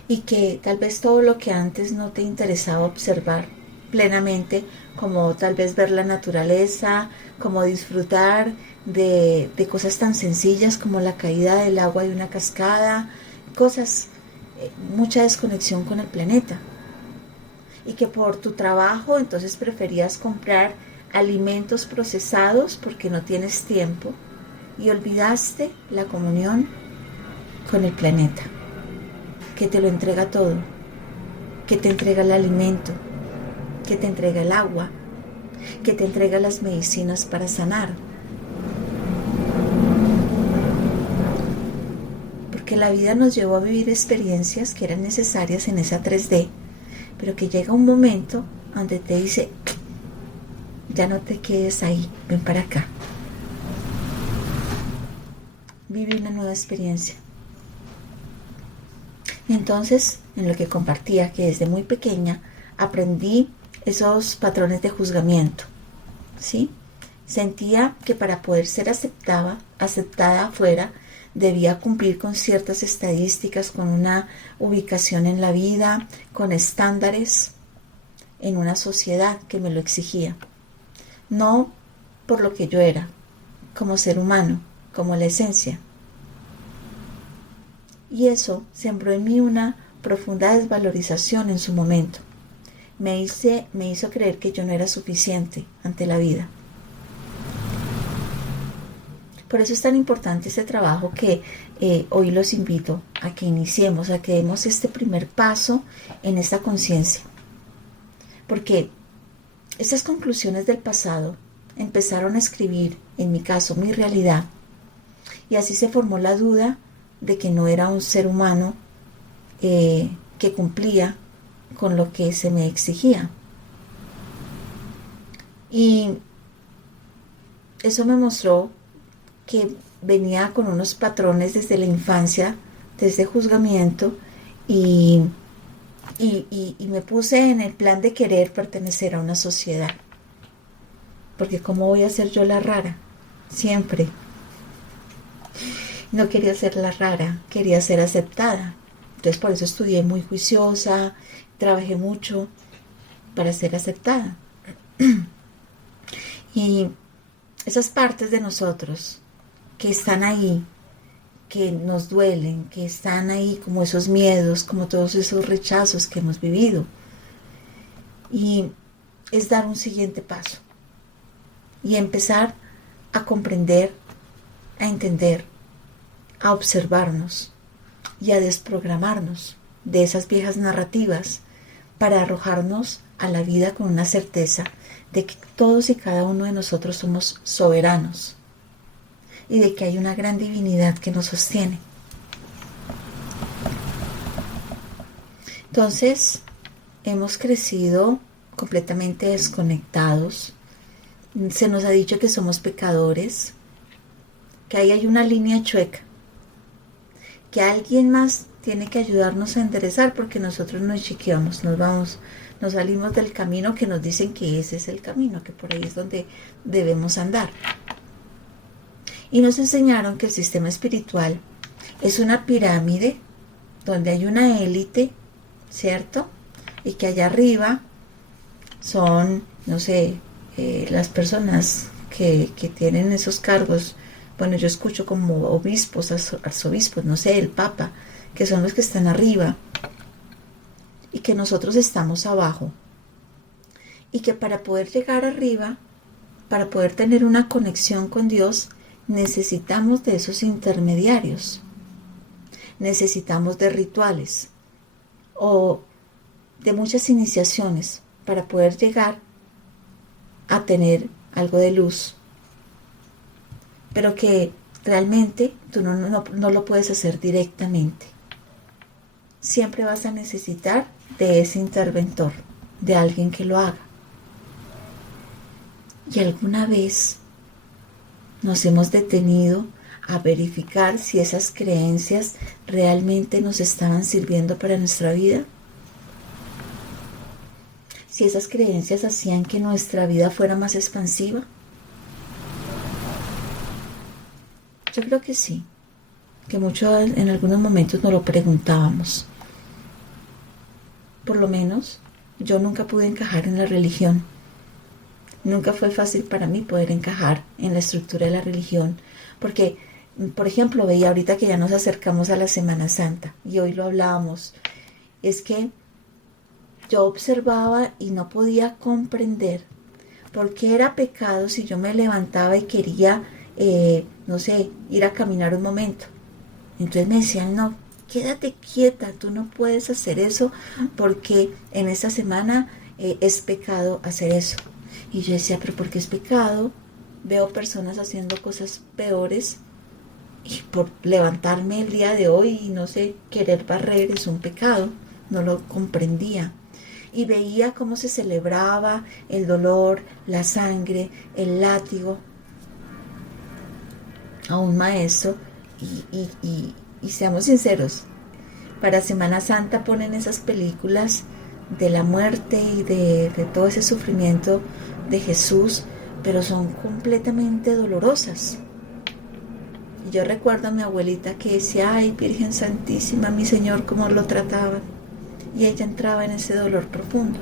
Y que tal vez todo lo que antes no te interesaba observar plenamente, como tal vez ver la naturaleza, como disfrutar de cosas tan sencillas como la caída del agua de una cascada, cosas, mucha desconexión con el planeta. Y que por tu trabajo entonces preferías comprar alimentos procesados porque no tienes tiempo y olvidaste la comunión con el planeta, que te lo entrega todo, que te entrega el alimento, que te entrega el agua, que te entrega las medicinas para sanar. Porque la vida nos llevó a vivir experiencias que eran necesarias en esa 3D, pero que llega un momento donde te dice, ya no te quedes ahí, ven para acá. Vive una nueva experiencia. Y entonces, en lo que compartía, que desde muy pequeña aprendí esos patrones de juzgamiento, ¿sí? Sentía que para poder ser aceptada afuera, debía cumplir con ciertas estadísticas, con una ubicación en la vida, con estándares en una sociedad que me lo exigía. No por lo que yo era, como ser humano, como la esencia. Y eso sembró en mí una profunda desvalorización en su momento. Me hizo creer que yo no era suficiente ante la vida. Por eso es tan importante este trabajo que hoy los invito a que iniciemos, a que demos este primer paso en esta conciencia. Porque estas conclusiones del pasado empezaron a escribir, en mi caso, mi realidad. Y así se formó la duda de que no era un ser humano que cumplía con lo que se me exigía. Y eso me mostró que venía con unos patrones desde la infancia, desde juzgamiento, y me puse en el plan de querer pertenecer a una sociedad. Porque ¿cómo voy a ser yo la rara? Siempre. No quería ser la rara, quería ser aceptada. Entonces por eso estudié muy juiciosa, trabajé mucho para ser aceptada. Y esas partes de nosotros que están ahí, que nos duelen, que están ahí como esos miedos, como todos esos rechazos que hemos vivido. Y es dar un siguiente paso y empezar a comprender, a entender, a observarnos y a desprogramarnos de esas viejas narrativas para arrojarnos a la vida con una certeza de que todos y cada uno de nosotros somos soberanos y de que hay una gran divinidad que nos sostiene. Entonces, hemos crecido completamente desconectados. Se nos ha dicho que somos pecadores, que ahí hay una línea chueca, que alguien más tiene que ayudarnos a enderezar porque nosotros nos chiqueamos, nos salimos del camino que nos dicen que ese es el camino, que por ahí es donde debemos andar. Y nos enseñaron que el sistema espiritual es una pirámide donde hay una élite, ¿cierto? Y que allá arriba son, no sé, las personas que tienen esos cargos. Bueno, yo escucho como obispos, arzobispos, no sé, el papa, que son los que están arriba y que nosotros estamos abajo. Y que para poder llegar arriba, para poder tener una conexión con Dios, necesitamos de esos intermediarios. Necesitamos de rituales o de muchas iniciaciones para poder llegar a tener algo de luz. Pero que realmente tú no lo puedes hacer directamente. Siempre vas a necesitar de ese interventor, de alguien que lo haga. ¿Y alguna vez nos hemos detenido a verificar si esas creencias realmente nos estaban sirviendo para nuestra vida? Si esas creencias hacían que nuestra vida fuera más expansiva. Yo creo que sí, que mucho en algunos momentos nos lo preguntábamos. Por lo menos yo nunca pude encajar en la religión. Nunca fue fácil para mí poder encajar en la estructura de la religión, porque, por ejemplo, veía ahorita que ya nos acercamos a la Semana Santa y hoy lo hablábamos, es que yo observaba y no podía comprender por qué era pecado si yo me levantaba y quería, no sé, ir a caminar un momento. Entonces me decían, no, quédate quieta, tú no puedes hacer eso porque en esta semana es pecado hacer eso. Y yo decía, pero ¿por qué es pecado? Veo personas haciendo cosas peores y por levantarme el día de hoy y no sé, querer barrer es un pecado. No lo comprendía. Y veía cómo se celebraba el dolor, la sangre, el látigo a un maestro y seamos sinceros, para Semana Santa ponen esas películas de la muerte y de todo ese sufrimiento de Jesús, pero son completamente dolorosas. Y yo recuerdo a mi abuelita que decía, ay, Virgen Santísima, mi Señor, cómo lo trataba. Y ella entraba en ese dolor profundo.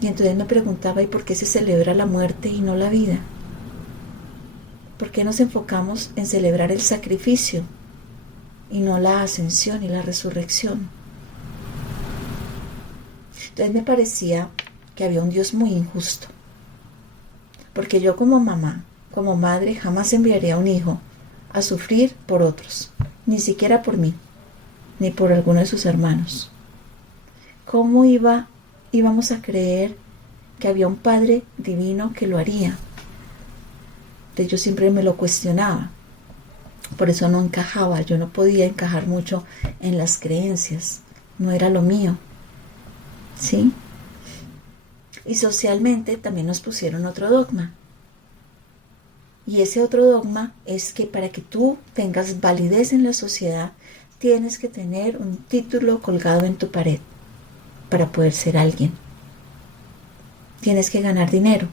Y entonces me preguntaba, ¿y por qué se celebra la muerte y no la vida? ¿Por qué nos enfocamos en celebrar el sacrificio y no la ascensión y la resurrección? Entonces me parecía que había un Dios muy injusto, porque yo como mamá, como madre, jamás enviaría a un hijo a sufrir por otros, ni siquiera por mí, ni por alguno de sus hermanos. ¿Cómo íbamos a creer que había un Padre divino que lo haría? Entonces yo siempre me lo cuestionaba. Por eso no encajaba, yo no podía encajar mucho en las creencias, no era lo mío, ¿sí? Y socialmente también nos pusieron otro dogma. Y ese otro dogma es que para que tú tengas validez en la sociedad, tienes que tener un título colgado en tu pared para poder ser alguien. Tienes que ganar dinero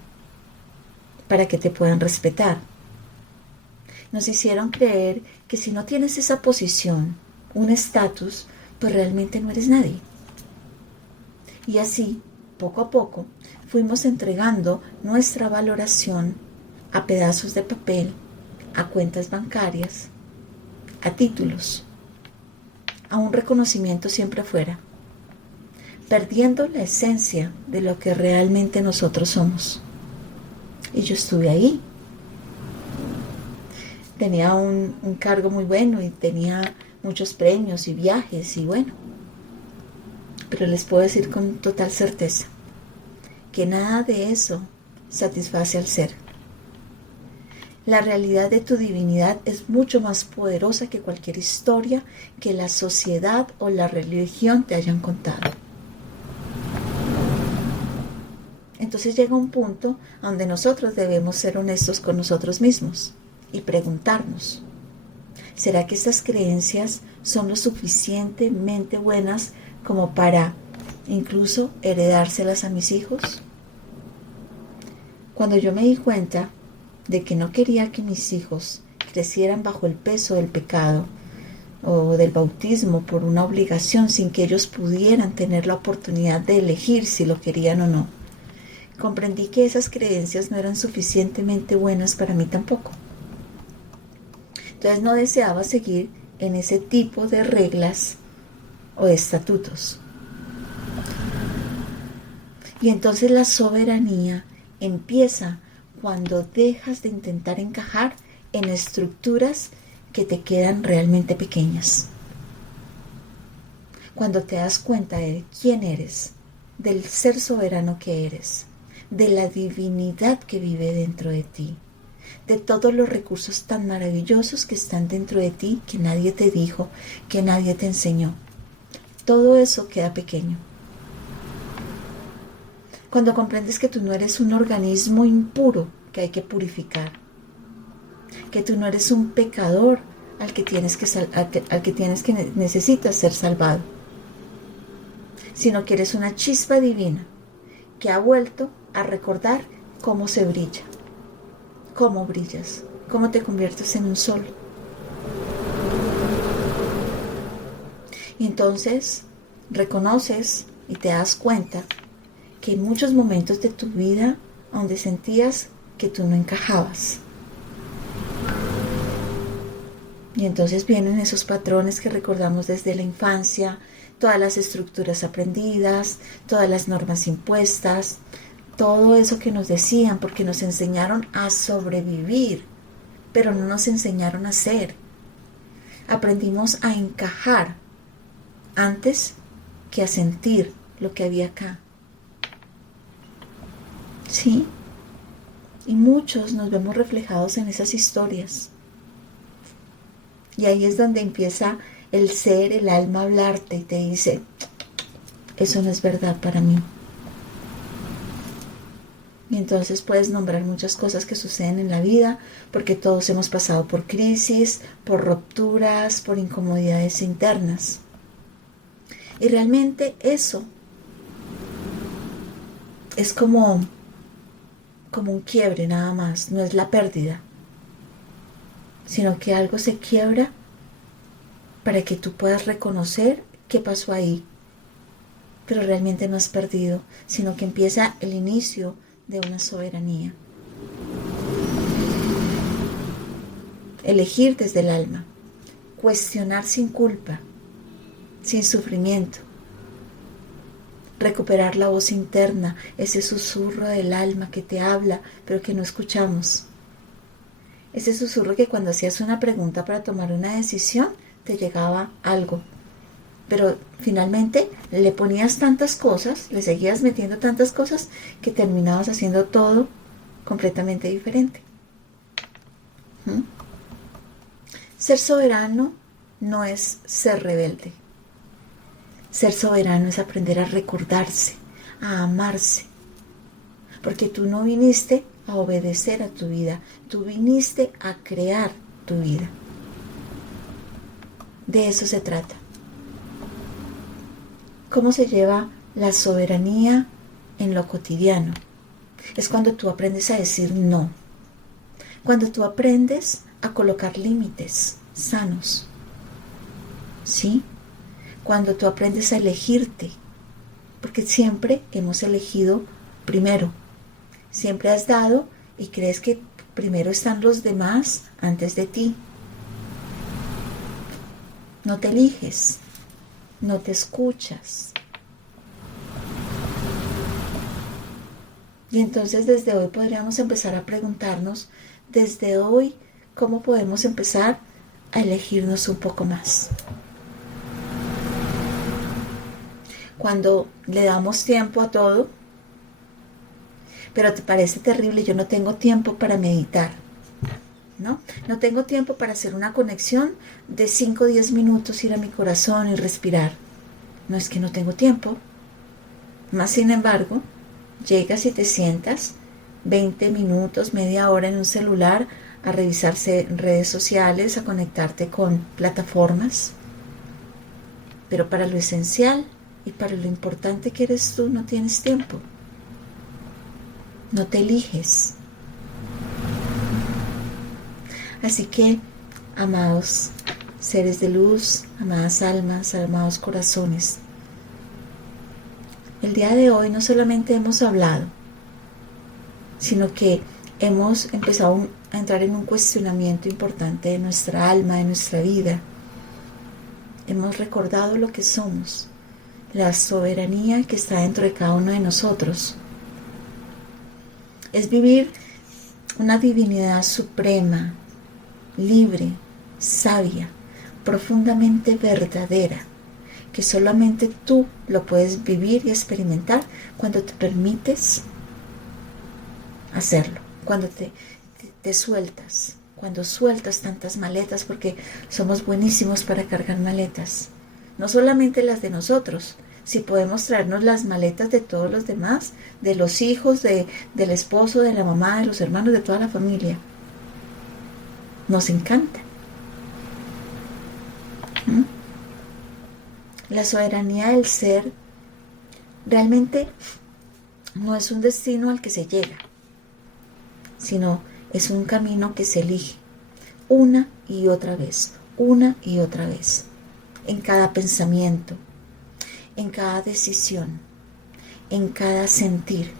para que te puedan respetar. Nos hicieron creer que si no tienes esa posición, un estatus, pues realmente no eres nadie. Y así, poco a poco, fuimos entregando nuestra valoración a pedazos de papel, a cuentas bancarias, a títulos, a un reconocimiento siempre afuera, perdiendo la esencia de lo que realmente nosotros somos. Y yo estuve ahí. Tenía un cargo muy bueno y tenía muchos premios y viajes y bueno. Pero les puedo decir con total certeza que nada de eso satisface al ser. La realidad de tu divinidad es mucho más poderosa que cualquier historia que la sociedad o la religión te hayan contado. Entonces llega un punto donde nosotros debemos ser honestos con nosotros mismos y preguntarnos, ¿será que estas creencias son lo suficientemente buenas como para incluso heredárselas a mis hijos? Cuando yo me di cuenta de que no quería que mis hijos crecieran bajo el peso del pecado o del bautismo por una obligación sin que ellos pudieran tener la oportunidad de elegir si lo querían o no, comprendí que esas creencias no eran suficientemente buenas para mí tampoco. Entonces no deseaba seguir en ese tipo de reglas o de estatutos. Y entonces la soberanía empieza cuando dejas de intentar encajar en estructuras que te quedan realmente pequeñas. Cuando te das cuenta de quién eres, del ser soberano que eres, de la divinidad que vive dentro de ti, de todos los recursos tan maravillosos que están dentro de ti, que nadie te dijo, que nadie te enseñó. Todo eso queda pequeño. Cuando comprendes que tú no eres un organismo impuro que hay que purificar, que tú no eres un pecador al que necesitas ser salvado, sino que eres una chispa divina que ha vuelto a recordar cómo se brilla, cómo brillas, cómo te conviertes en un sol. Y entonces reconoces y te das cuenta que en muchos momentos de tu vida donde sentías que tú no encajabas. Y entonces vienen esos patrones que recordamos desde la infancia, todas las estructuras aprendidas, todas las normas impuestas, todo eso que nos decían, porque nos enseñaron a sobrevivir, pero no nos enseñaron a ser. Aprendimos a encajar antes que a sentir lo que había acá. ¿Sí? Y muchos nos vemos reflejados en esas historias. Y ahí es donde empieza el ser, el alma a hablarte y te dice, eso no es verdad para mí. Y entonces puedes nombrar muchas cosas que suceden en la vida, porque todos hemos pasado por crisis, por rupturas, por incomodidades internas. Y realmente eso es como un quiebre nada más, no es la pérdida, sino que algo se quiebra para que tú puedas reconocer qué pasó ahí, pero realmente no has perdido, sino que empieza el inicio de una soberanía. Elegir desde el alma, cuestionar sin culpa, sin sufrimiento, recuperar la voz interna, ese susurro del alma que te habla, pero que no escuchamos. Ese susurro que cuando hacías una pregunta para tomar una decisión, te llegaba algo. Pero finalmente le ponías tantas cosas, le seguías metiendo tantas cosas, que terminabas haciendo todo completamente diferente. ¿Mm? Ser soberano no es ser rebelde. Ser soberano es aprender a recordarse, a amarse. Porque tú no viniste a obedecer a tu vida, tú viniste a crear tu vida. De eso se trata. ¿Cómo se lleva la soberanía en lo cotidiano? Es cuando tú aprendes a decir no. Cuando tú aprendes a colocar límites sanos. ¿Sí? Cuando tú aprendes a elegirte. Porque siempre hemos elegido primero. Siempre has dado y crees que primero están los demás antes de ti. No te eliges. No te escuchas. Y entonces desde hoy podríamos empezar a preguntarnos, desde hoy, ¿cómo podemos empezar a elegirnos un poco más? Cuando le damos tiempo a todo, pero te parece terrible, yo no tengo tiempo para meditar, ¿no? No tengo tiempo para hacer una conexión de 5 o 10 minutos, ir a mi corazón y respirar. No es que no tengo tiempo. Más sin embargo, llegas y te sientas 20 minutos, media hora en un celular a revisarse redes sociales, a conectarte con plataformas. Pero para lo esencial y para lo importante que eres tú, no tienes tiempo. No te eliges. Así que, amados seres de luz, amadas almas, amados corazones, el día de hoy no solamente hemos hablado, sino que hemos empezado a entrar en un cuestionamiento importante de nuestra alma, de nuestra vida. Hemos recordado lo que somos, la soberanía que está dentro de cada uno de nosotros. Es vivir una divinidad suprema, libre, sabia, profundamente verdadera, que solamente tú lo puedes vivir y experimentar cuando te permites hacerlo, cuando te sueltas, cuando sueltas tantas maletas, porque somos buenísimos para cargar maletas, no solamente las de nosotros, si podemos traernos las maletas de todos los demás, de los hijos, del esposo, de la mamá, de los hermanos, de toda la familia. Nos encanta. La soberanía del ser realmente no es un destino al que se llega, sino es un camino que se elige una y otra vez, en cada pensamiento, en cada decisión, en cada sentir.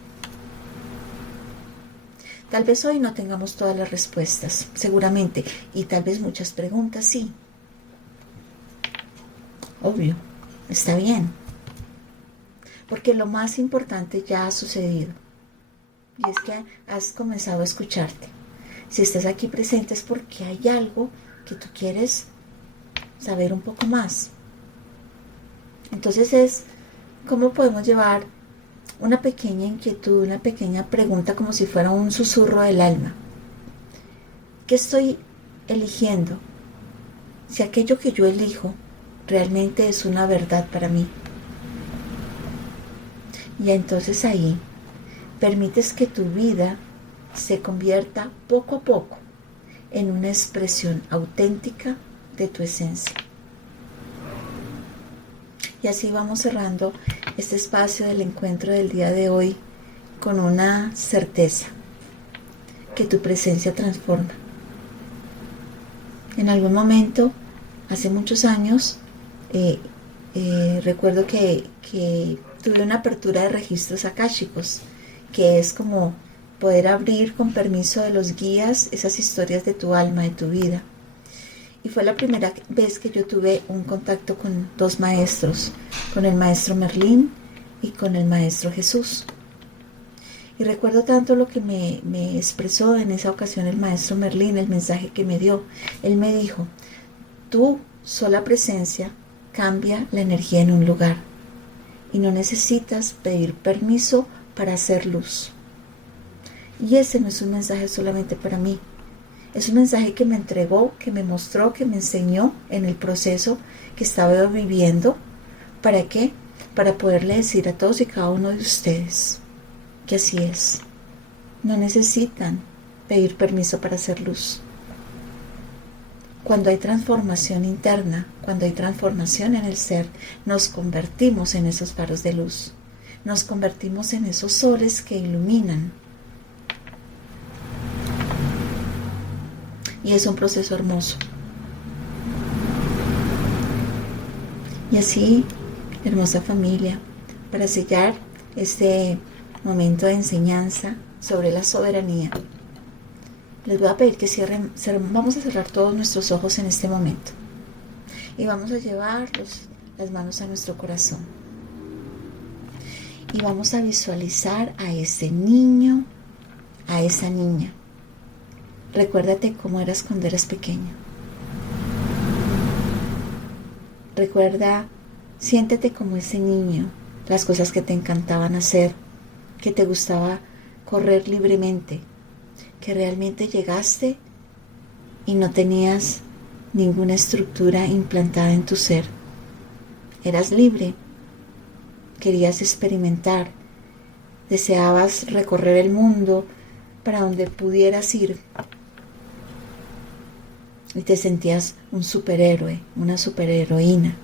Tal vez hoy no tengamos todas las respuestas, seguramente, y tal vez muchas preguntas sí. Obvio, está bien, porque lo más importante ya ha sucedido, y es que has comenzado a escucharte. Si estás aquí presente es porque hay algo que tú quieres saber un poco más. Entonces es cómo podemos llevar una pequeña inquietud, una pequeña pregunta como si fuera un susurro del alma. ¿Qué estoy eligiendo? Si aquello que yo elijo realmente es una verdad para mí. Y entonces ahí permites que tu vida se convierta poco a poco en una expresión auténtica de tu esencia. Y así vamos cerrando este espacio del encuentro del día de hoy con una certeza, que tu presencia transforma. En algún momento, hace muchos años, recuerdo que tuve una apertura de registros akáshicos, que es como poder abrir con permiso de los guías esas historias de tu alma, de tu vida. Y fue la primera vez que yo tuve un contacto con dos maestros, con el maestro Merlín y con el Maestro Jesús. Y recuerdo tanto lo que me expresó en esa ocasión el Maestro Merlín, el mensaje que me dio. Él me dijo: tu sola presencia cambia la energía en un lugar y no necesitas pedir permiso para hacer luz. Y ese no es un mensaje solamente para mí. Es un mensaje que me entregó, que me mostró, que me enseñó en el proceso que estaba viviendo. ¿Para qué? Para poderle decir a todos y cada uno de ustedes que así es. No necesitan pedir permiso para hacer luz. Cuando hay transformación interna, cuando hay transformación en el ser, nos convertimos en esos faros de luz. Nos convertimos en esos soles que iluminan. Y es un proceso hermoso. Y así, hermosa familia, para sellar este momento de enseñanza sobre la soberanía, les voy a pedir que vamos a cerrar todos nuestros ojos en este momento. Y vamos a llevar las manos a nuestro corazón. Y vamos a visualizar a ese niño, a esa niña. Recuérdate cómo eras cuando eras pequeño. Recuerda, siéntete como ese niño, las cosas que te encantaban hacer, que te gustaba correr libremente, que realmente llegaste y no tenías ninguna estructura implantada en tu ser. Eras libre, querías experimentar, deseabas recorrer el mundo para donde pudieras ir. Y te sentías un superhéroe, una superheroína.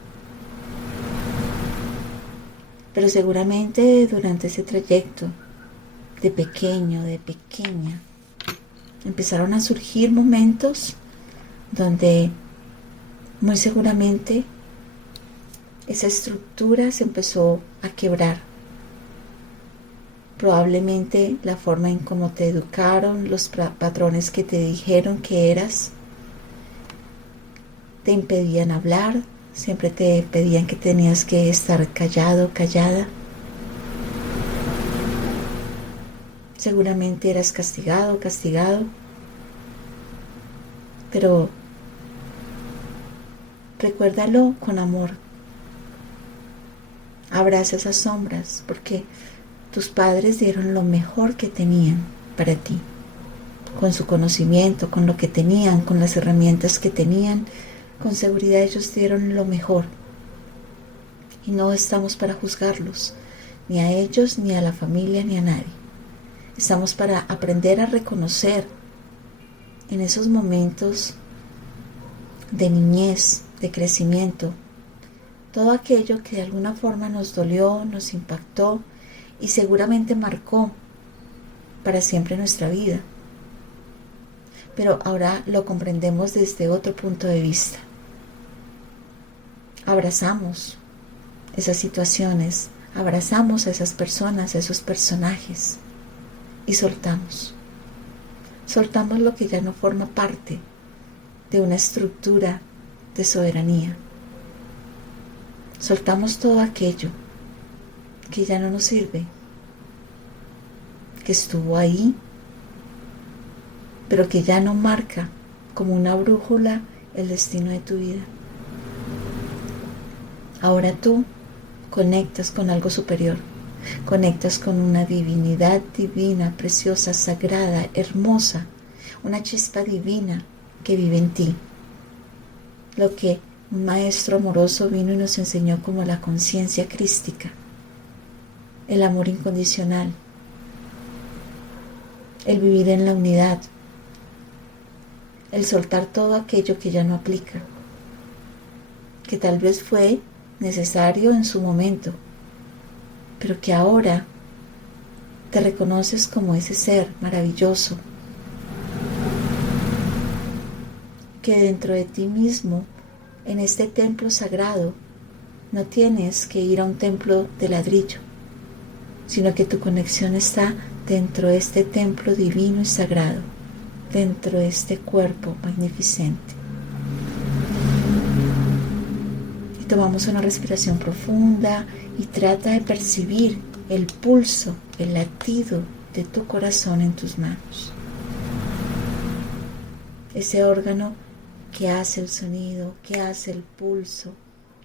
Pero seguramente durante ese trayecto, de pequeño, de pequeña, empezaron a surgir momentos donde muy seguramente esa estructura se empezó a quebrar. Probablemente la forma en cómo te educaron, los patrones que te dijeron que eras, te impedían hablar, siempre te pedían que tenías que estar callado, callada. Seguramente eras castigado, castigado, pero recuérdalo con amor. Abraza esas sombras, porque tus padres dieron lo mejor que tenían para ti, con su conocimiento, con lo que tenían, con las herramientas que tenían. Con seguridad ellos dieron lo mejor. Y no estamos para juzgarlos, ni a ellos, ni a la familia, ni a nadie. Estamos para aprender a reconocer en esos momentos de niñez, de crecimiento, todo aquello que de alguna forma nos dolió, nos impactó y seguramente marcó para siempre nuestra vida. Pero ahora lo comprendemos desde otro punto de vista. Abrazamos esas situaciones, abrazamos a esas personas, a esos personajes y soltamos. Soltamos lo que ya no forma parte de una estructura de soberanía. Soltamos todo aquello que ya no nos sirve, que estuvo ahí, pero que ya no marca como una brújula el destino de tu vida. Ahora tú conectas con algo superior, conectas con una divinidad divina, preciosa, sagrada, hermosa, una chispa divina que vive en ti. Lo que un maestro amoroso vino y nos enseñó como la conciencia crística, el amor incondicional, el vivir en la unidad, el soltar todo aquello que ya no aplica, que tal vez fue necesario en su momento, pero que ahora te reconoces como ese ser maravilloso, que dentro de ti mismo, en este templo sagrado, no tienes que ir a un templo de ladrillo, sino que tu conexión está dentro de este templo divino y sagrado, dentro de este cuerpo magnificente. Tomamos una respiración profunda y trata de percibir el pulso, el latido de tu corazón en tus manos. Ese órgano que hace el sonido, que hace el pulso,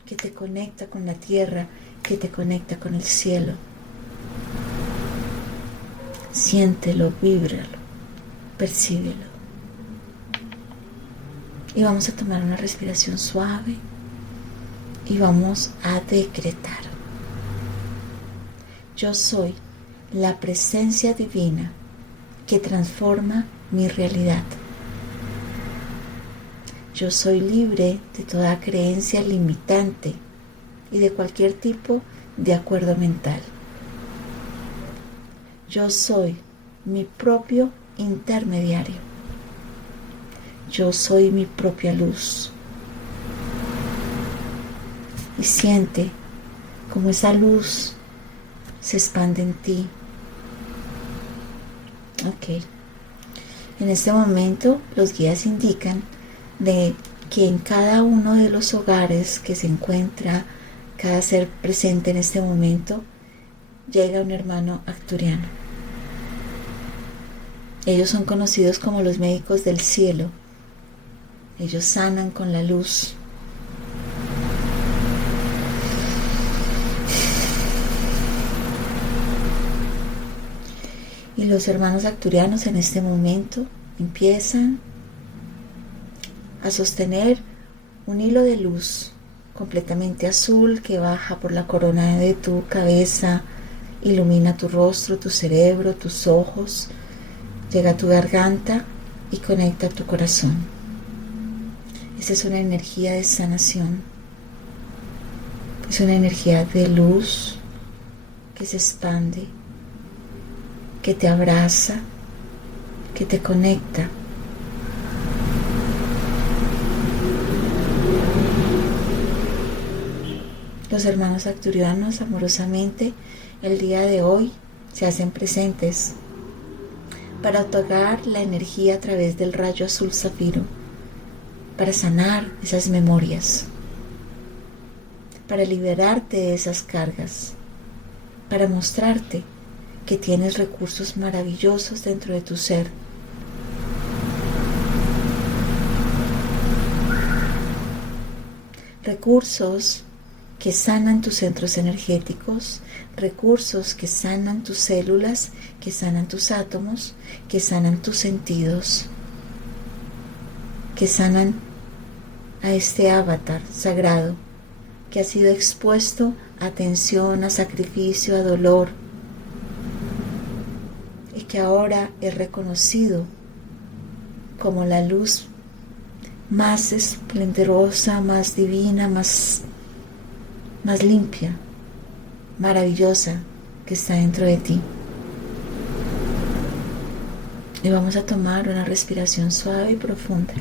que te conecta con la tierra, que te conecta con el cielo. Siéntelo, víbralo, percíbelo. Y vamos a tomar una respiración suave y vamos a decretar. Yo soy la presencia divina que transforma mi realidad. Yo soy libre de toda creencia limitante y de cualquier tipo de acuerdo mental. Yo soy mi propio intermediario. Yo soy mi propia luz. Y siente cómo esa luz se expande en ti. Ok. En este momento los guías indican de que en cada uno de los hogares que se encuentra cada ser presente en este momento llega un hermano arcturiano. Ellos son conocidos como los médicos del cielo. Ellos sanan con la luz. Y los hermanos arcturianos en este momento empiezan a sostener un hilo de luz completamente azul que baja por la corona de tu cabeza, ilumina tu rostro, tu cerebro, tus ojos, llega a tu garganta y conecta a tu corazón. Esa es una energía de sanación, es una energía de luz que se expande, que te abraza, que te conecta. Los hermanos arcturianos amorosamente el día de hoy se hacen presentes para otorgar la energía a través del rayo azul zafiro, para sanar esas memorias, para liberarte de esas cargas, para mostrarte que tienes recursos maravillosos dentro de tu ser. Recursos que sanan tus centros energéticos, recursos que sanan tus células, que sanan tus átomos, que sanan tus sentidos, que sanan a este avatar sagrado que ha sido expuesto a tensión, a sacrificio, a dolor, y que ahora es reconocido como la luz más esplendorosa, más divina, más limpia, maravillosa que está dentro de ti. Y vamos a tomar una respiración suave y profunda.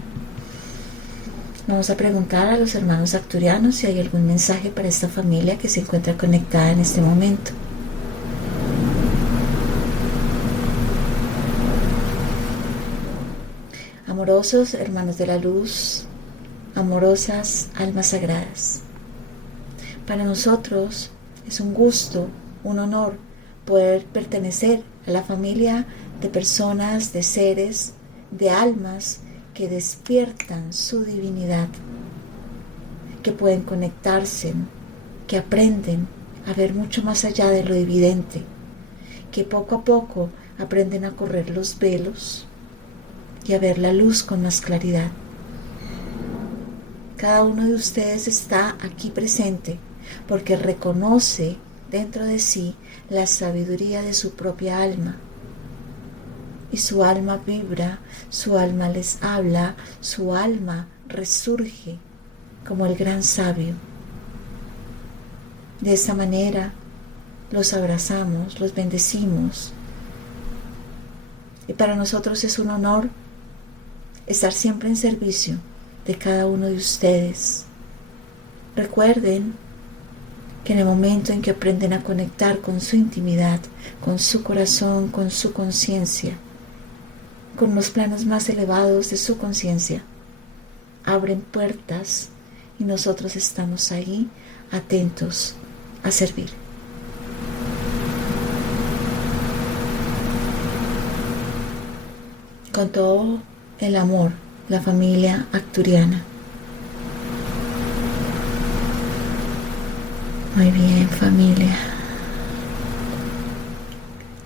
Vamos a preguntar a los hermanos arcturianos si hay algún mensaje para esta familia que se encuentra conectada en este momento. Amorosos hermanos de la luz, amorosas almas sagradas. Para nosotros es un gusto, un honor poder pertenecer a la familia de personas, de seres, de almas que despiertan su divinidad, que pueden conectarse, que aprenden a ver mucho más allá de lo evidente, que poco a poco aprenden a correr los velos y a ver la luz con más claridad. Cada uno de ustedes está aquí presente porque reconoce dentro de sí la sabiduría de su propia alma. Y su alma vibra, su alma les habla, su alma resurge como el gran sabio. De esa manera los abrazamos, los bendecimos. Y para nosotros es un honor estar siempre en servicio de cada uno de ustedes. Recuerden que en el momento en que aprenden a conectar con su intimidad, con su corazón, con su conciencia, con los planos más elevados de su conciencia, abren puertas y nosotros estamos ahí atentos a servir. Con todo el amor, la familia Arcturiana. Muy bien, familia.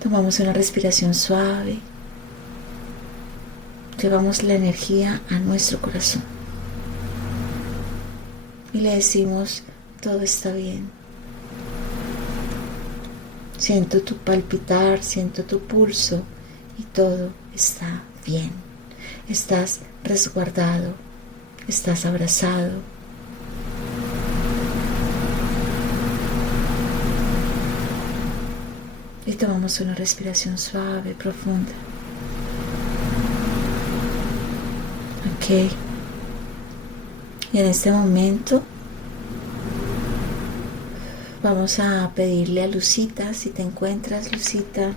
Tomamos una respiración suave. Llevamos la energía a nuestro corazón. Y le decimos, todo está bien. Siento tu palpitar, siento tu pulso y todo está bien. Estás resguardado, estás abrazado. Y tomamos una respiración suave, profunda. Ok. Y en este momento vamos a pedirle a Lucita, si te encuentras, Lucita,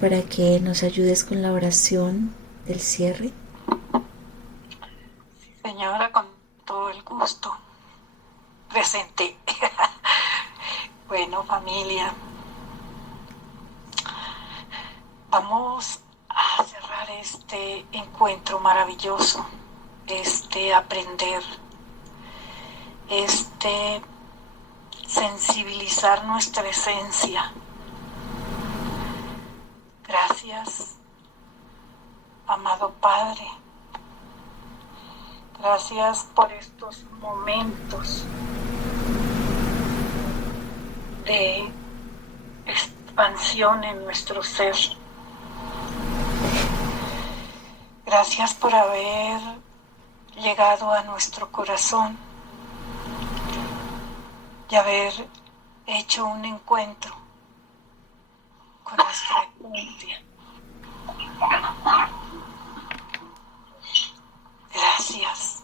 para que nos ayudes con la oración del cierre. Sí, señora, con todo el gusto. Presente. Bueno, familia, vamos a cerrar este encuentro maravilloso, aprender, sensibilizar nuestra esencia. Gracias, amado Padre. Gracias por estos momentos de expansión en nuestro ser. Gracias por haber llegado a nuestro corazón y haber hecho un encuentro con nuestra esencia. Gracias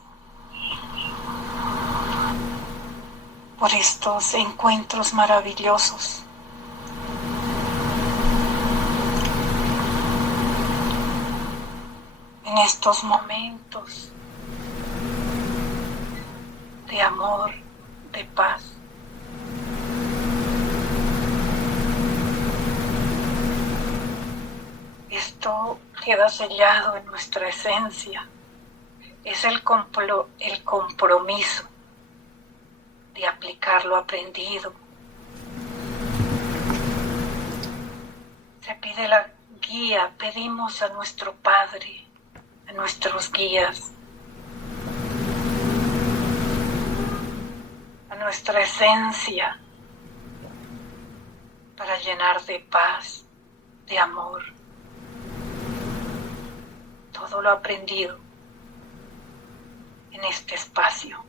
por estos encuentros maravillosos. En estos momentos de amor, de paz. Esto queda sellado en nuestra esencia. Es el compromiso de aplicar lo aprendido. Se pide la guía, pedimos a nuestro Padre, a nuestros guías, a nuestra esencia, para llenar de paz, de amor, todo lo aprendido en este espacio.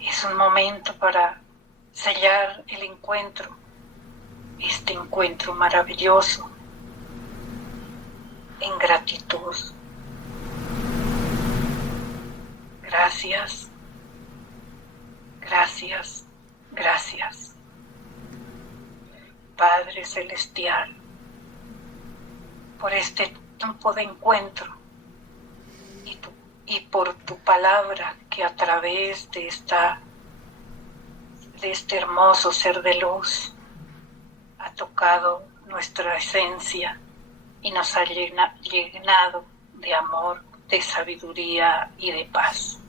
Es un momento para sellar el encuentro, este encuentro maravilloso, en gratitud. Gracias, gracias, gracias. Padre Celestial, por este tiempo de encuentro y por tu palabra que a través de este hermoso ser de luz ha tocado nuestra esencia y nos ha llenado de amor, de sabiduría y de paz.